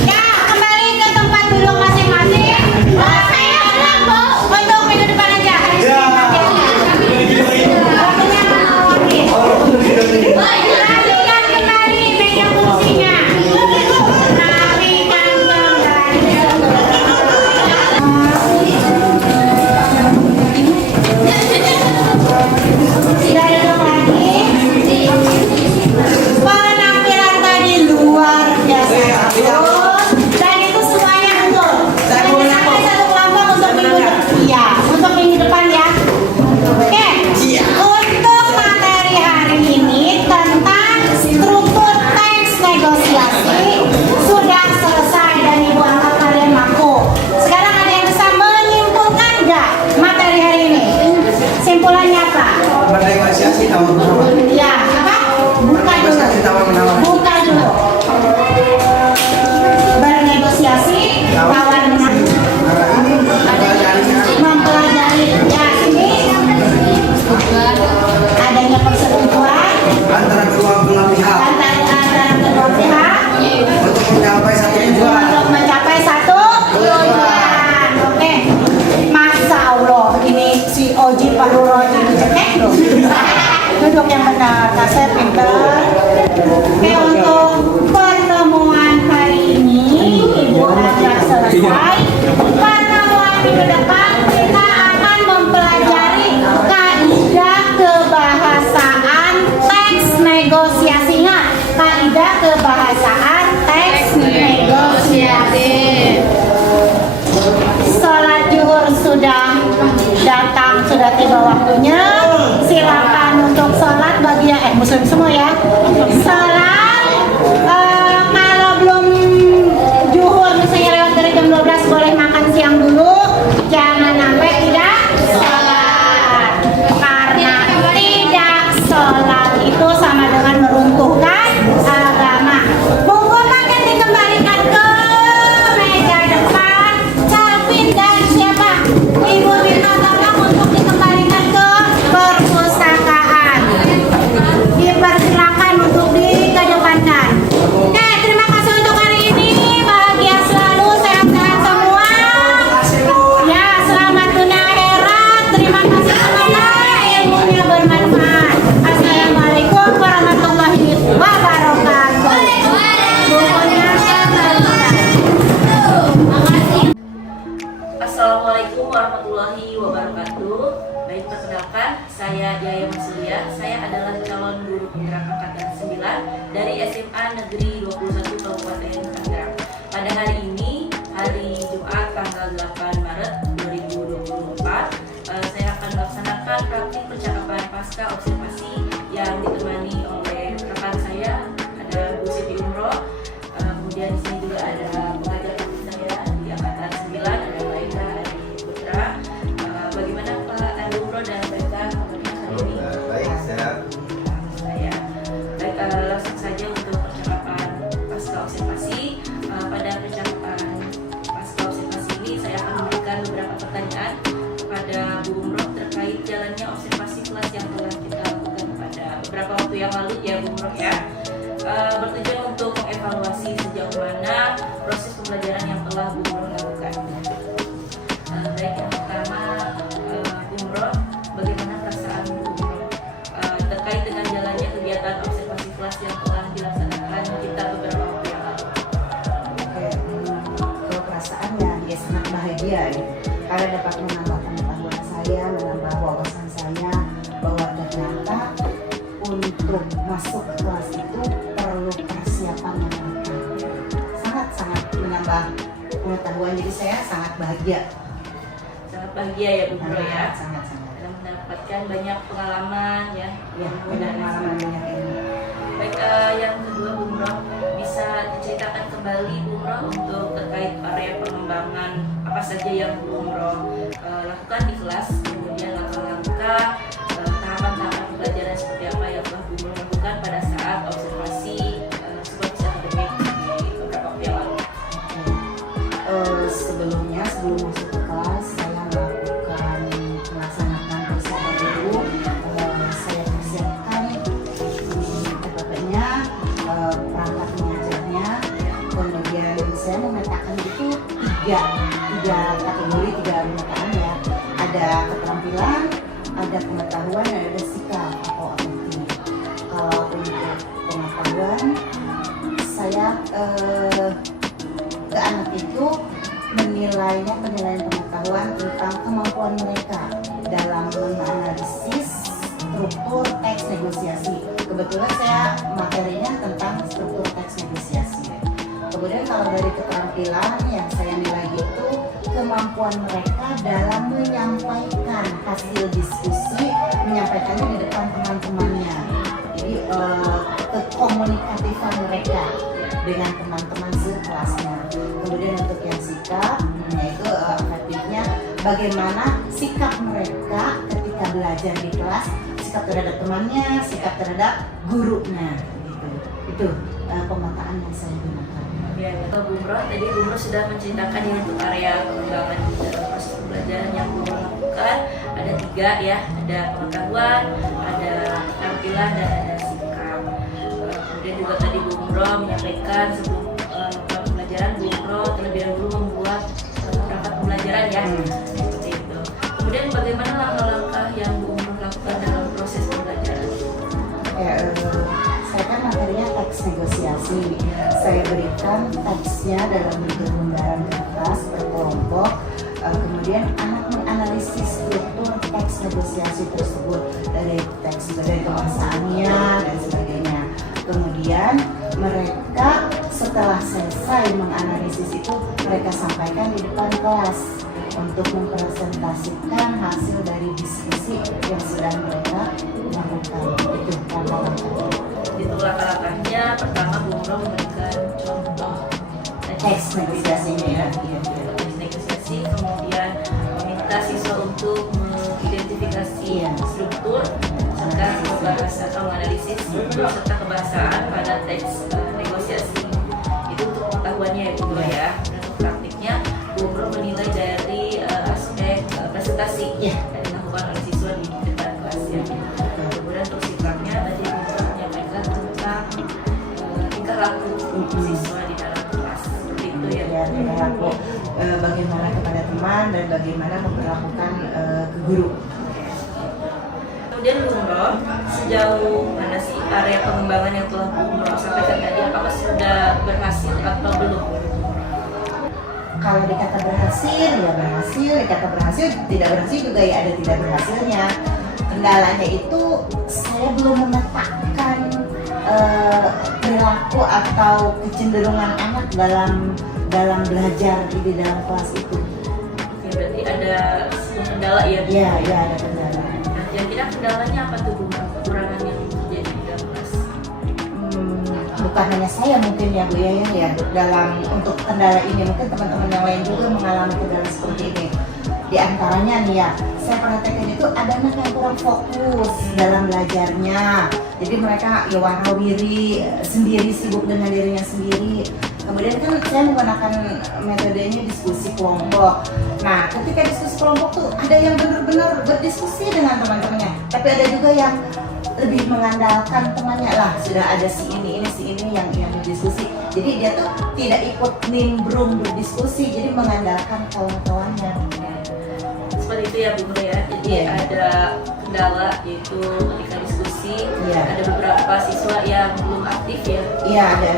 Ya, kembali ke tempat duduk masing-masing. Saya ulang bu, untuk minggu depan aja. Rapikan kembali meja kursinya. Rapikan kembali. Tidak ada lagi. Penampilan tadi luar biasa bagus. Dan itu semuanya betul. Sampai satu kelompok untuk minggu depan. Iya, untuk minggu depan ya. Oke. Untuk materi hari ini tentang struktur teks negosiasi sudah selesai dan ibu angkat kalian mampu. Sekarang ada yang bisa menyimpulkan nggak materi hari ini? Simpulannya apa? Bernegosiasi tawar-menawar. Ya, apa? Buka dulu. Tawar-menawar. Buka dulu. Bernegosiasi, tawar menawar. Mempelajari. Ya, ini adanya persetujuan Antara kedua belah pihak antara kedua pihak untuk mencapai satu tujuan. untuk mencapai satu tujuan. Oke. Masya Allah, ini si Oji Pak Rurot ini cekek dong. Duduk yang benar, kasih pinter. Oke, untuk pertemuan hari ini Ibu sudah selesai. Pertemuan minggu depan kita akan mempelajari kaidah kebahasaan teks negosiasinya. Kaidah kebahasaan teks negosiasi. Sholat zuhur sudah datang, sudah tiba waktunya. Silakan untuk sholat bagi yang muslim semua ya. Sholat kalau belum zuhur misalnya lewat dari jam 12 boleh makan siang dulu. Jangan sampai tidak sholat. Karena tidak sholat itu sama dengan meruntuhkan agama. Buku makan dikembalikan ke meja depan. Calvin dan siapa? Ibu minta tolong untuk dikembalikan ke wabarakatuh. Baik, perkenalkan, saya Yaya Masulia. Saya adalah calon guru penggerak angkatan 9 dari SMA Negeri 21 Kabupaten Tangerang. Pada hari ini, hari Jumat tanggal 8 Maret 2024, saya akan melaksanakan praktik percakapan pasca observasi yang ditemani oleh rekan saya, ada Bu Siti Umroh. Kemudian di sini juga ada pengajar saya di angkatan 9, ada Laila Adi Putra. Bagaimana Pak Adi Umroh dan mereka hari ini? Baik, sehat. Saya baik, langsung saja untuk percakapan pasca observasi. Pada percakapan pasca observasi ini saya akan memberikan beberapa pertanyaan kepada Bu Umroh terkait jalannya observasi kelas yang telah kita lakukan pada beberapa waktu yang lalu ya Bu Umroh ya. Bertujuan untuk mengevaluasi sejauh mana proses pembelajaran yang telah Bu Umroh lakukan. Baik, yang pertama Bu Umroh, bagaimana perasaan Bu Umroh terkait dengan jalannya kegiatan observasi kelas yang telah dilaksanakan kita beberapa waktu yang lalu? Kalau perasaannya ya sangat bahagia ya, karena dapat menambah pengetahuan saya, menambah wawasan saya bahwa ternyata untuk masuk ke kelas itu perlu persiapan yang matang. Sangat-sangat menambah pengetahuan, jadi saya sangat bahagia. Sangat bahagia ya Bu Umroh ya, Sangat-sangat. dan mendapatkan banyak pengalaman ya. Ya, benar pengalaman banyak ini. Baik, yang kedua Bu Umroh, bisa diceritakan kembali Bu Umroh untuk terkait area pengembangan apa saja yang Bu Umroh lakukan di kelas, kemudian langkah-langkah tahapan-tahapan pembelajaran seperti apa yang telah Bu Umroh lakukan pada saat observasi supervisi akademik di beberapa waktu yang lalu. Sebelum masuk ke kelas saya melaksanakan persiapan dulu. Saya persiapkan TPP-nya, perangkat mengajarnya, kemudian saya memetakan itu tiga kategori, 3 pemetaan ya. Ada keterampilan, ada pengetahuan, dan ada sikap atau aktif. Kalau untuk pengetahuan, saya ke anak itu penilaian pengetahuan tentang kemampuan mereka dalam menganalisis struktur teks negosiasi. Kebetulan saya materinya tentang struktur teks negosiasi. Kemudian kalau dari keterampilan yang saya nilai itu kemampuan mereka dalam menyampaikan hasil diskusi, menyampaikannya di depan teman-temannya. Jadi kekomunikatifan mereka dengan teman-teman sekelasnya. Kemudian untuk yang sikap, yaitu efektifnya bagaimana sikap mereka ketika belajar di kelas, sikap terhadap temannya, sikap terhadap gurunya. Itu pemetaan yang saya gunakan. Ya, Bu Umroh, tadi Bu Umroh sudah menceritakan ya untuk area pengembangan dalam proses pembelajaran yang Bu Umroh lakukan. Ada 3 ya, ada pengetahuan, ada keterampilan, dan ada sikap. Kemudian juga tadi Bu Umroh menyampaikan sebelum melakukan pembelajaran, Bu Umroh terlebih dahulu membuat perangkat pembelajaran ya, seperti itu. Kemudian bagaimana langkah-langkah yang Bu Umroh lakukan dalam proses pembelajaran? Saya kan materinya teks negosiasi. Saya berikan teksnya dalam bentuk lembaran kertas per kelompok. Kemudian anak menganalisis struktur teks negosiasi tersebut dari kebahasaannya dan sebagainya. Kemudian mereka setelah selesai menganalisis itu, mereka sampaikan di depan kelas untuk mempresentasikan hasil dari diskusi yang sudah mereka lakukan. Itu langkah-langkahnya. Itu langkah-langkahnya. Pertama, Bu Umroh memberikan contoh Teks negosiasinya ya. teks negosiasi, kemudian meminta siswa untuk mengidentifikasi struktur serta pembahasan atau menganalisis struktur serta kebahasaan pada teks negosiasi. Itu untuk pengetahuannya ya Bu Umroh ya. Dan untuk praktiknya, Bu Umroh menilai dari aspek presentasi yang dilakukan oleh siswa di depan kelas ya. Kemudian untuk sikapnya tadi Bu Umroh menyampaikan tentang tingkah laku siswa di dalam kelas. Seperti itu ya. Tingkah laku bagaimana kepada teman dan bagaimana memperlakukan ke guru. Kemudian Bu Umroh, sejauh mana sih area pengembangan yang telah Bu Umroh sampaikan tadi, apakah sudah berhasil atau belum? Kalau dikata berhasil, ya berhasil. Dikata berhasil, tidak berhasil juga ya ada tidak berhasilnya. Kendalanya itu saya belum memetakan perilaku atau kecenderungan anak dalam belajar di dalam kelas itu. Oke, berarti ada kendala ya? Iya, ada kendala. Nah, kira-kira kendalanya apa tuh Bu? Kekurangan yang terjadi di dalam kelas? Bukan hanya saya mungkin ya Bu ya dalam untuk kendala ini, mungkin teman-teman yang lain juga mengalami kendala seperti ini. Di antaranya nih ya, saya perhatikan itu ada anak yang kurang fokus dalam belajarnya. Jadi mereka ya warawiri sendiri, sibuk dengan dirinya sendiri. Kemudian kan saya menggunakan metodenya diskusi kelompok. Nah, ketika diskusi kelompok tuh ada yang benar-benar berdiskusi dengan teman-temannya, tapi ada juga yang lebih mengandalkan temannya lah, sudah ada si ini yang berdiskusi. Jadi dia tuh tidak ikut nimbrung berdiskusi, jadi mengandalkan kawan-kawannya. Seperti itu ya Bu Nur ya. Jadi ada kendala yaitu ketika diskusi ada beberapa siswa yang belum aktif ya. Iya ada.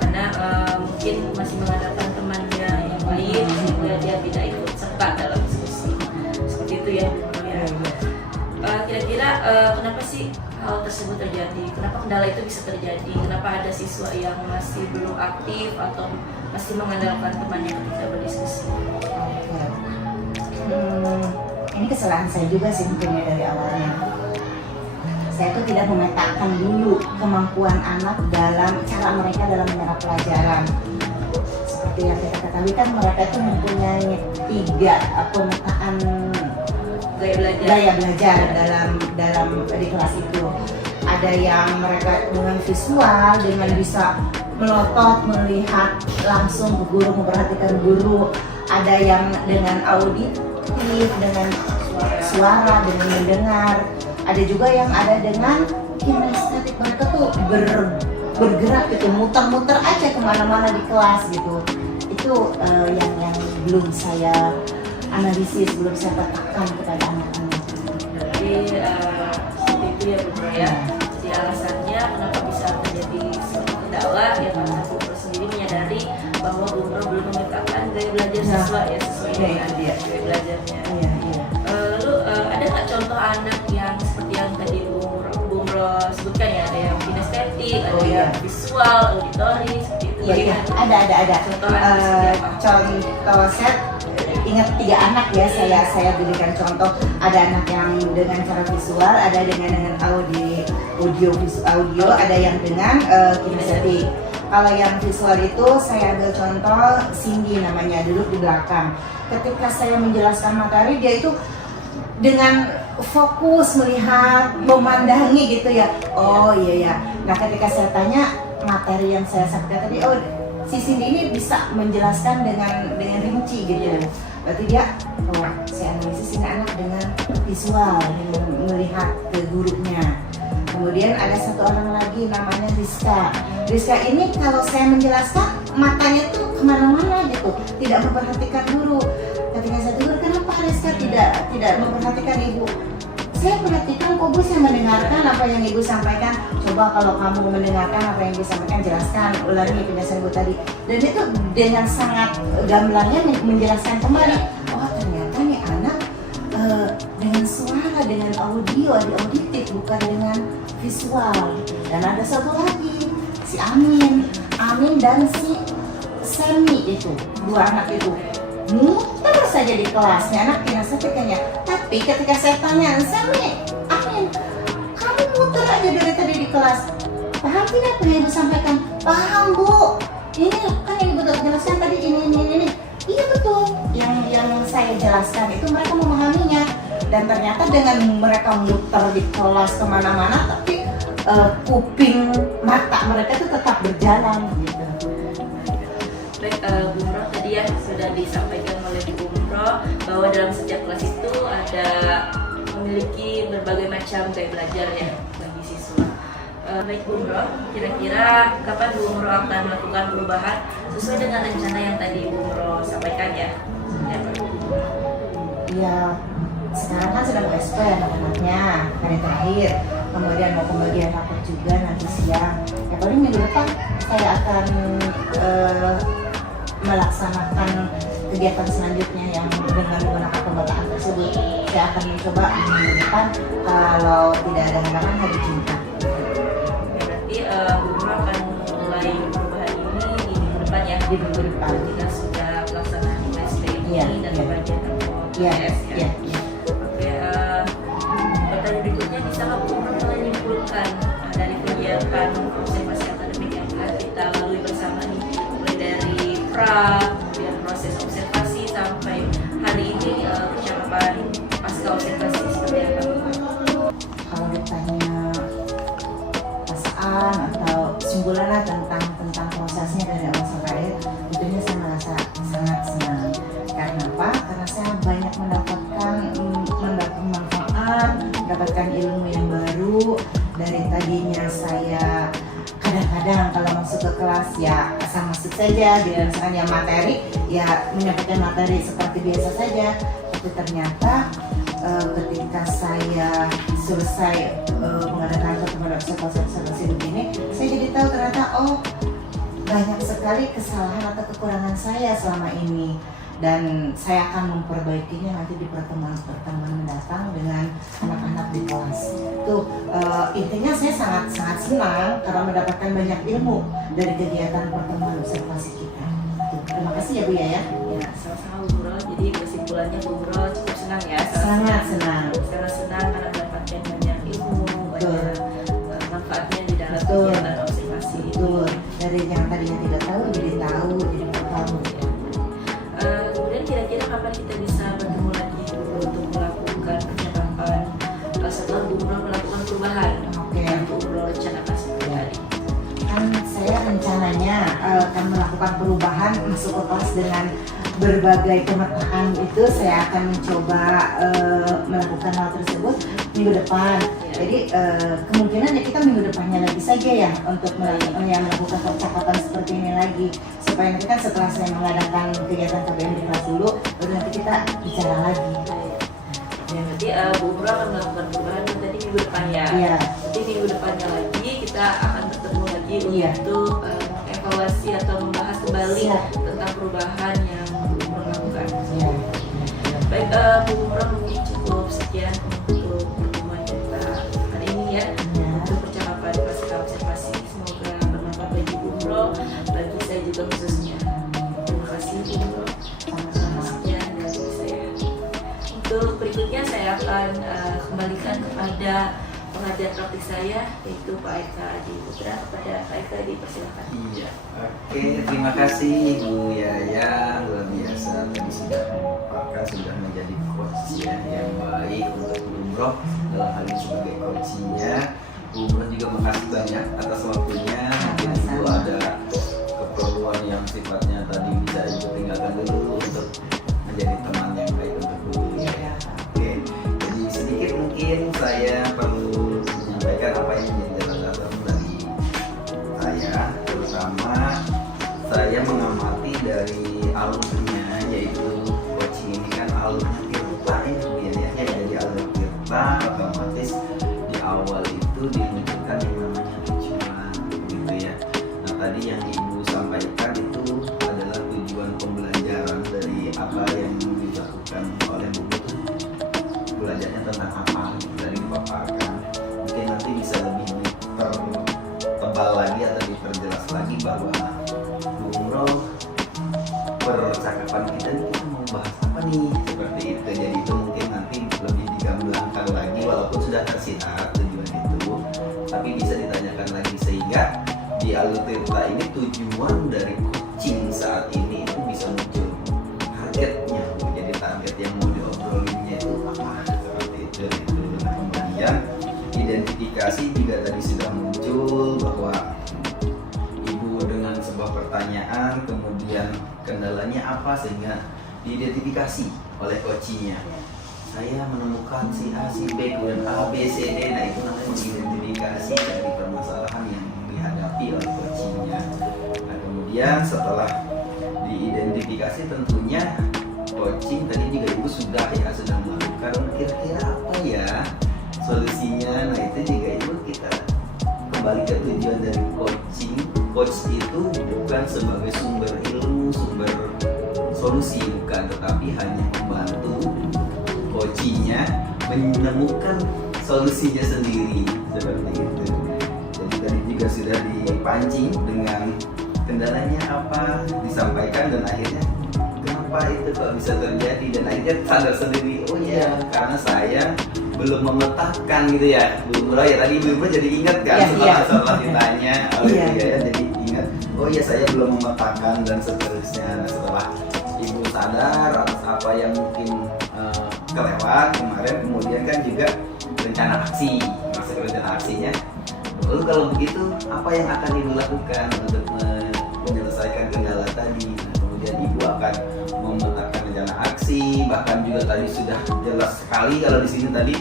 Karena mungkin masih mengandalkan temannya yang lain sehingga dia tidak ikut serta dalam diskusi. Seperti itu ya Bu Nur ya. Kira-kira kenapa sih hal tersebut terjadi? Kenapa kendala itu bisa terjadi? Kenapa ada siswa yang masih belum aktif atau masih mengandalkan temannya ketika berdiskusi? Ini kesalahan saya juga sih mungkinnya dari awalnya. Saya tuh tidak memetakan dulu kemampuan anak dalam cara mereka dalam menyerap pelajaran. Seperti yang kita ketahui kan mereka itu mempunyai 3 pemetaan gaya belajar dalam di kelas itu. Ada yang mereka dengan visual, dengan bisa melotot, melihat langsung ke guru, memperhatikan guru. Ada yang dengan auditif, dengan suara, dengan mendengar. Ada juga yang ada dengan kinestetik, mereka tuh bergerak gitu, muter-muter aja kemana-mana di kelas gitu. Itu yang belum saya analisis, belum saya petakan kepada anak-anak. Jadi seperti itu ya Bu Nur ya. Jadi alasannya kenapa bisa terjadi suatu kendala ya karena Bu Nur sendiri menyadari bahwa Bu Nur belum memetakan gaya belajar siswa ya sesuai dengan gaya belajarnya. Lalu ada nggak contoh anak yang seperti yang tadi Bu Nur sebutkan ya, ada yang kinestetik, ada yang visual, auditory, seperti itu. Iya, ada. Contoh saya ingat 3 anak ya, saya berikan contoh. Ada anak yang dengan cara visual, ada dengan audio, ada yang dengan kinestetik. Kalau yang visual itu saya ambil contoh Cindy namanya, duduk di belakang. Ketika saya menjelaskan materi, dia itu dengan fokus melihat, memandangi gitu ya. Oh iya. Nah ketika saya tanya materi yang saya sampaikan tadi, oh si Cindy ini bisa menjelaskan dengan rinci gitu. Berarti dia, saya analisis ini anak dengan visual, dengan melihat ke gurunya. Kemudian ada satu orang lagi namanya Rizka. Rizka ini kalau saya menjelaskan matanya tuh kemana-mana gitu, tidak memperhatikan guru. Ketika saya tegur, kenapa Rizka tidak memperhatikan ibu? Saya perhatikan kok Bu, saya mendengarkan apa yang ibu sampaikan. Coba kalau kamu mendengarkan apa yang ibu sampaikan, jelaskan ulangi penjelasan ibu tadi. Dan itu dengan sangat gamblangnya menjelaskan kembali. Oh ternyata nih anak dengan suara, dengan audio, auditif bukan dengan visual. Dan ada satu lagi si Amin dan si Semi itu, 2 anak itu muter saja di kelasnya, anak kinestetiknya. Tapi ketika saya tanya, Semi, Amin, kamu muter aja dari tadi di kelas, paham tidak apa yang ibu sampaikan? Paham Bu, ini kan yang ibu jelaskan tadi ini. Iya betul, yang saya jelaskan itu mereka memahaminya. Dan ternyata dengan mereka muter di kelas kemana-mana, tapi kuping mata mereka itu tetap berjalan gitu. Baik, Bu Nur tadi ya sudah disampaikan oleh Bu Nur bahwa dalam setiap kelas itu ada memiliki berbagai macam gaya belajar ya bagi siswa. Baik Bu Nur, kira-kira kapan Bu Nur akan melakukan perubahan sesuai dengan rencana yang tadi Bu Nur sampaikan ya? Ya, sekarang kan sudah mau SP anak-anaknya hari terakhir, kemudian mau pembagian rapor juga nanti siang. Ya paling minggu depan saya akan melaksanakan kegiatan selanjutnya yang dengan menggunakan pembataan tersebut. Saya akan mencoba minggu depan kalau tidak ada halangan hari Jumat. Berarti Bu Guru akan mulai perubahan ini di minggu depan ya? Di minggu depan. Kita sudah pelaksanaan USP ini Iya, dan iya. bagian Iya, ya. iya. Oke, pertanyaan berikutnya, bisa Bu Guru menyimpulkan dari kegiatan observasi akademik yang telah kita lalui bersama nih, mulai dari pra, kemudian proses observasi sampai hari ini percakapan pasca observasi seperti apa? Kalau ditanya perasaan atau kesimpulan lah tentang prosesnya dari awal sampai akhir, tentunya saya merasa sangat senang. Karena apa? Karena saya banyak mendapatkan manfaat, mendapatkan ilmu yang baru. Dari tadinya saya kadang-kadang kalau masuk ke kelas ya asal masuk saja, gitu. Misalkan yang materi ya menyampaikan materi seperti biasa saja, tapi ternyata ketika saya selesai mengadakan pertemuan observasi begini, saya jadi tahu ternyata banyak sekali kesalahan atau kekurangan saya selama ini, dan saya akan memperbaikinya nanti di pertemuan mendatang dengan anak-anak di kelas. Tuh intinya saya sangat senang karena mendapatkan banyak ilmu dari kegiatan pertemuan observasi kita. Tuh, terima kasih ya Bu ya. Ya, sama-sama Bu Guru. Jadi kesimpulannya Bu Guru cukup senang ya. Sangat senang. Sangat senang karena mendapatkan banyak ilmu, banyak manfaatnya di dalam Betul. kegiatan observasi. Betul. Dari yang tadinya tidak tahu jadi tahu, jadi paham. Kemudian kira-kira kapan kita bisa bertemu lagi Bu Guru untuk melakukan percakapan setelah Bu Guru melakukan perubahan? Oke. Yang Bu Guru rencanakan seperti tadi. Kan saya rencananya akan melakukan perubahan masuk ke kelas dengan berbagai pemetaan itu. Saya akan mencoba melakukan hal tersebut minggu depan. Jadi kemungkinan ya kita minggu depannya lagi saja ya untuk melakukan percakapan seperti ini lagi, supaya nanti kan setelah saya mengadakan kegiatan KBM di kelas dulu, baru nanti kita bicara lagi. Ya, berarti Bu Guru akan melakukan perubahan tadi minggu depan ya. Iya. Jadi minggu depannya lagi kita akan bertemu lagi Iya. untuk evaluasi atau membahas kembali Iya. tentang perubahan yang Bu Guru lakukan. Iya. Baik, Bu Guru mungkin cukup sekian untuk pertemuan kita hari ini ya. Iya. Untuk percakapan pasca observasi, semoga bermanfaat bagi Bu Guru, bagi saya juga khususnya. Terima kasih Bu Guru. Sama-sama. Sekian dari saya. Untuk berikutnya saya akan kembalikan kepada pengajar praktik saya, yaitu Pak Eka Adi Putra. Kepada Pak Eka dipersilakan. Iya, oke, terima kasih Ibu Yaya, luar biasa tadi sudah merupakan sudah menjadi coach ya, yang baik untuk umroh dalam hal ini sebagai coachnya. Umroh juga makasih banyak atas waktunya. Mungkin Ibu ada keperluan yang sifatnya tadi bisa Ibu tinggalkan dulu untuk menjadi teman yang baik untuk Bu Yaya. Oke, jadi sedikit mungkin saya perlu menyampaikan apa yang menjadi catatan dari saya, terutama saya mengamati dari alurnya, yaitu coaching ini kan alurnya Tirta ya, jadi alur Tirta otomatis di awal itu dimunculkan yang namanya tujuan gitu ya. Nah tadi yang Ibu sampaikan itu adalah tujuan pembelajaran dari apa yang dilakukan oleh Bu Guru. Belajarnya tentang apa dari dipaparkan, mungkin nanti bisa lebih tebal lagi atau diperjelas lagi bahwa umroh percakapan kita ini kita mau bahas apa nih, seperti itu. Jadi itu mungkin nanti lebih digambarkan lagi, walaupun sudah tersirat tujuan itu, tapi bisa ditanyakan lagi sehingga di alur Tirta ini tujuan dari coaching saat ini itu bisa muncul targetnya, jadi target yang mau diobrolinnya itu apa, seperti itu. Nah kemudian identifikasi juga tadi sudah muncul bahwa Ibu dengan sebuah pertanyaan kemudian kendalanya apa sehingga diidentifikasi oleh coachingnya. Saya menemukan si A, si B, kemudian A, B, C, D. Nah itu namanya mengidentifikasi dari permasalahan yang dihadapi oleh coachingnya. Nah kemudian setelah diidentifikasi tentunya coaching tadi juga Ibu sudah melakukan kira-kira apa ya solusinya. Nah itu juga Ibu kita kembali ke tujuan dari coaching. Coach itu bukan sebagai sumber ilmu, sumber solusi, bukan, tetapi hanya membantu coachingnya menemukan solusinya sendiri seperti itu. Jadi tadi juga sudah dipancing dengan kendalanya apa, disampaikan, dan akhirnya kenapa itu kok bisa terjadi, dan akhirnya sadar sendiri, oh ya karena saya belum memetakan gitu ya Bu Nurah ya, tadi Ibu jadi ingat kan setelah ditanya oleh Bu Yaya, jadi ingat, oh ya saya belum memetakan dan seterusnya. Nah, setelah Ibu sadar atas apa yang mungkin kelewat kemarin, kemudian kan juga rencana aksi, masuk ke rencana aksinya. Lalu kalau begitu apa yang akan Ibu lakukan untuk menyelesaikan kendala tadi? Nah, kemudian Ibu akan memetakan rencana aksi, bahkan juga tadi sudah jelas sekali kalau di sini tadi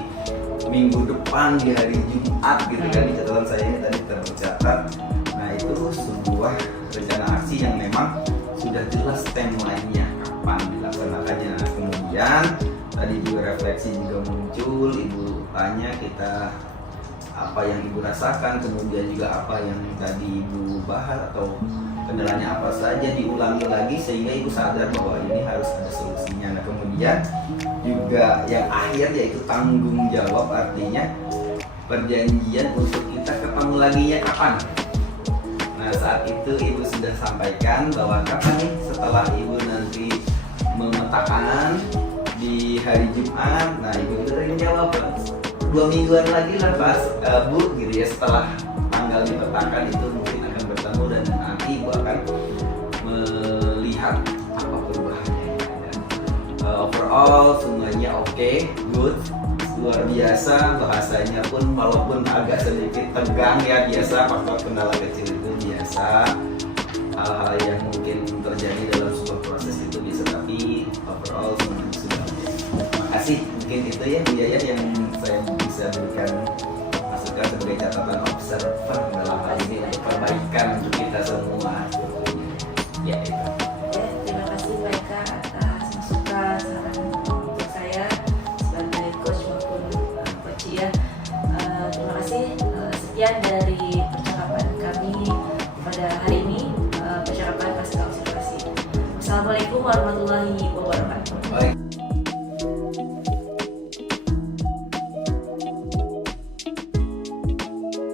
minggu depan di hari Jumat gitu kan, di catatan saya ini tadi tercatat. Nah, itu sebuah rencana aksi yang memang sudah jelas timeline-nya kapan dilaksanakannya. Nah, kemudian tadi juga refleksi juga muncul, Ibu tanya kita apa yang Ibu rasakan, kemudian juga apa yang tadi Ibu bahas atau kendalanya apa saja, diulangi lagi sehingga Ibu sadar bahwa ini harus ada solusinya. Nah, kemudian juga yang akhir yaitu tanggung jawab, artinya perjanjian untuk kita ketemu laginya kapan. Nah, saat itu Ibu sudah sampaikan bahwa kapan nih setelah Ibu nanti memetakan di hari Jumat. Nah, Ibu sudah menjawab 2 mingguan lagi lah Pak Bu gitu ya, setelah tanggal dipetakan itu mungkin akan bertemu, dan nanti Ibu akan melihat apa perubahannya. Overall semuanya oke, good, luar biasa. Bahasanya pun walaupun agak sedikit tegang ya, biasa, faktor kendala kecil itu biasa, hal-hal yang mungkin terjadi dalam sebuah proses itu bisa, tapi overall semuanya sudah oke. Makasih, mungkin itu ya Bu Yaya yang saya bisa berikan masukan sebagai catatan observer dalam hal ini untuk perbaikan untuk kita semua. Ya, itu. Terima kasih Pak Eka atas masukan saran untuk saya sebagai coach maupun coach ya. Terima kasih. Sekian dari percakapan kami pada hari ini, percakapan pasca observasi. Assalamualaikum warahmatullahi wabarakatuh.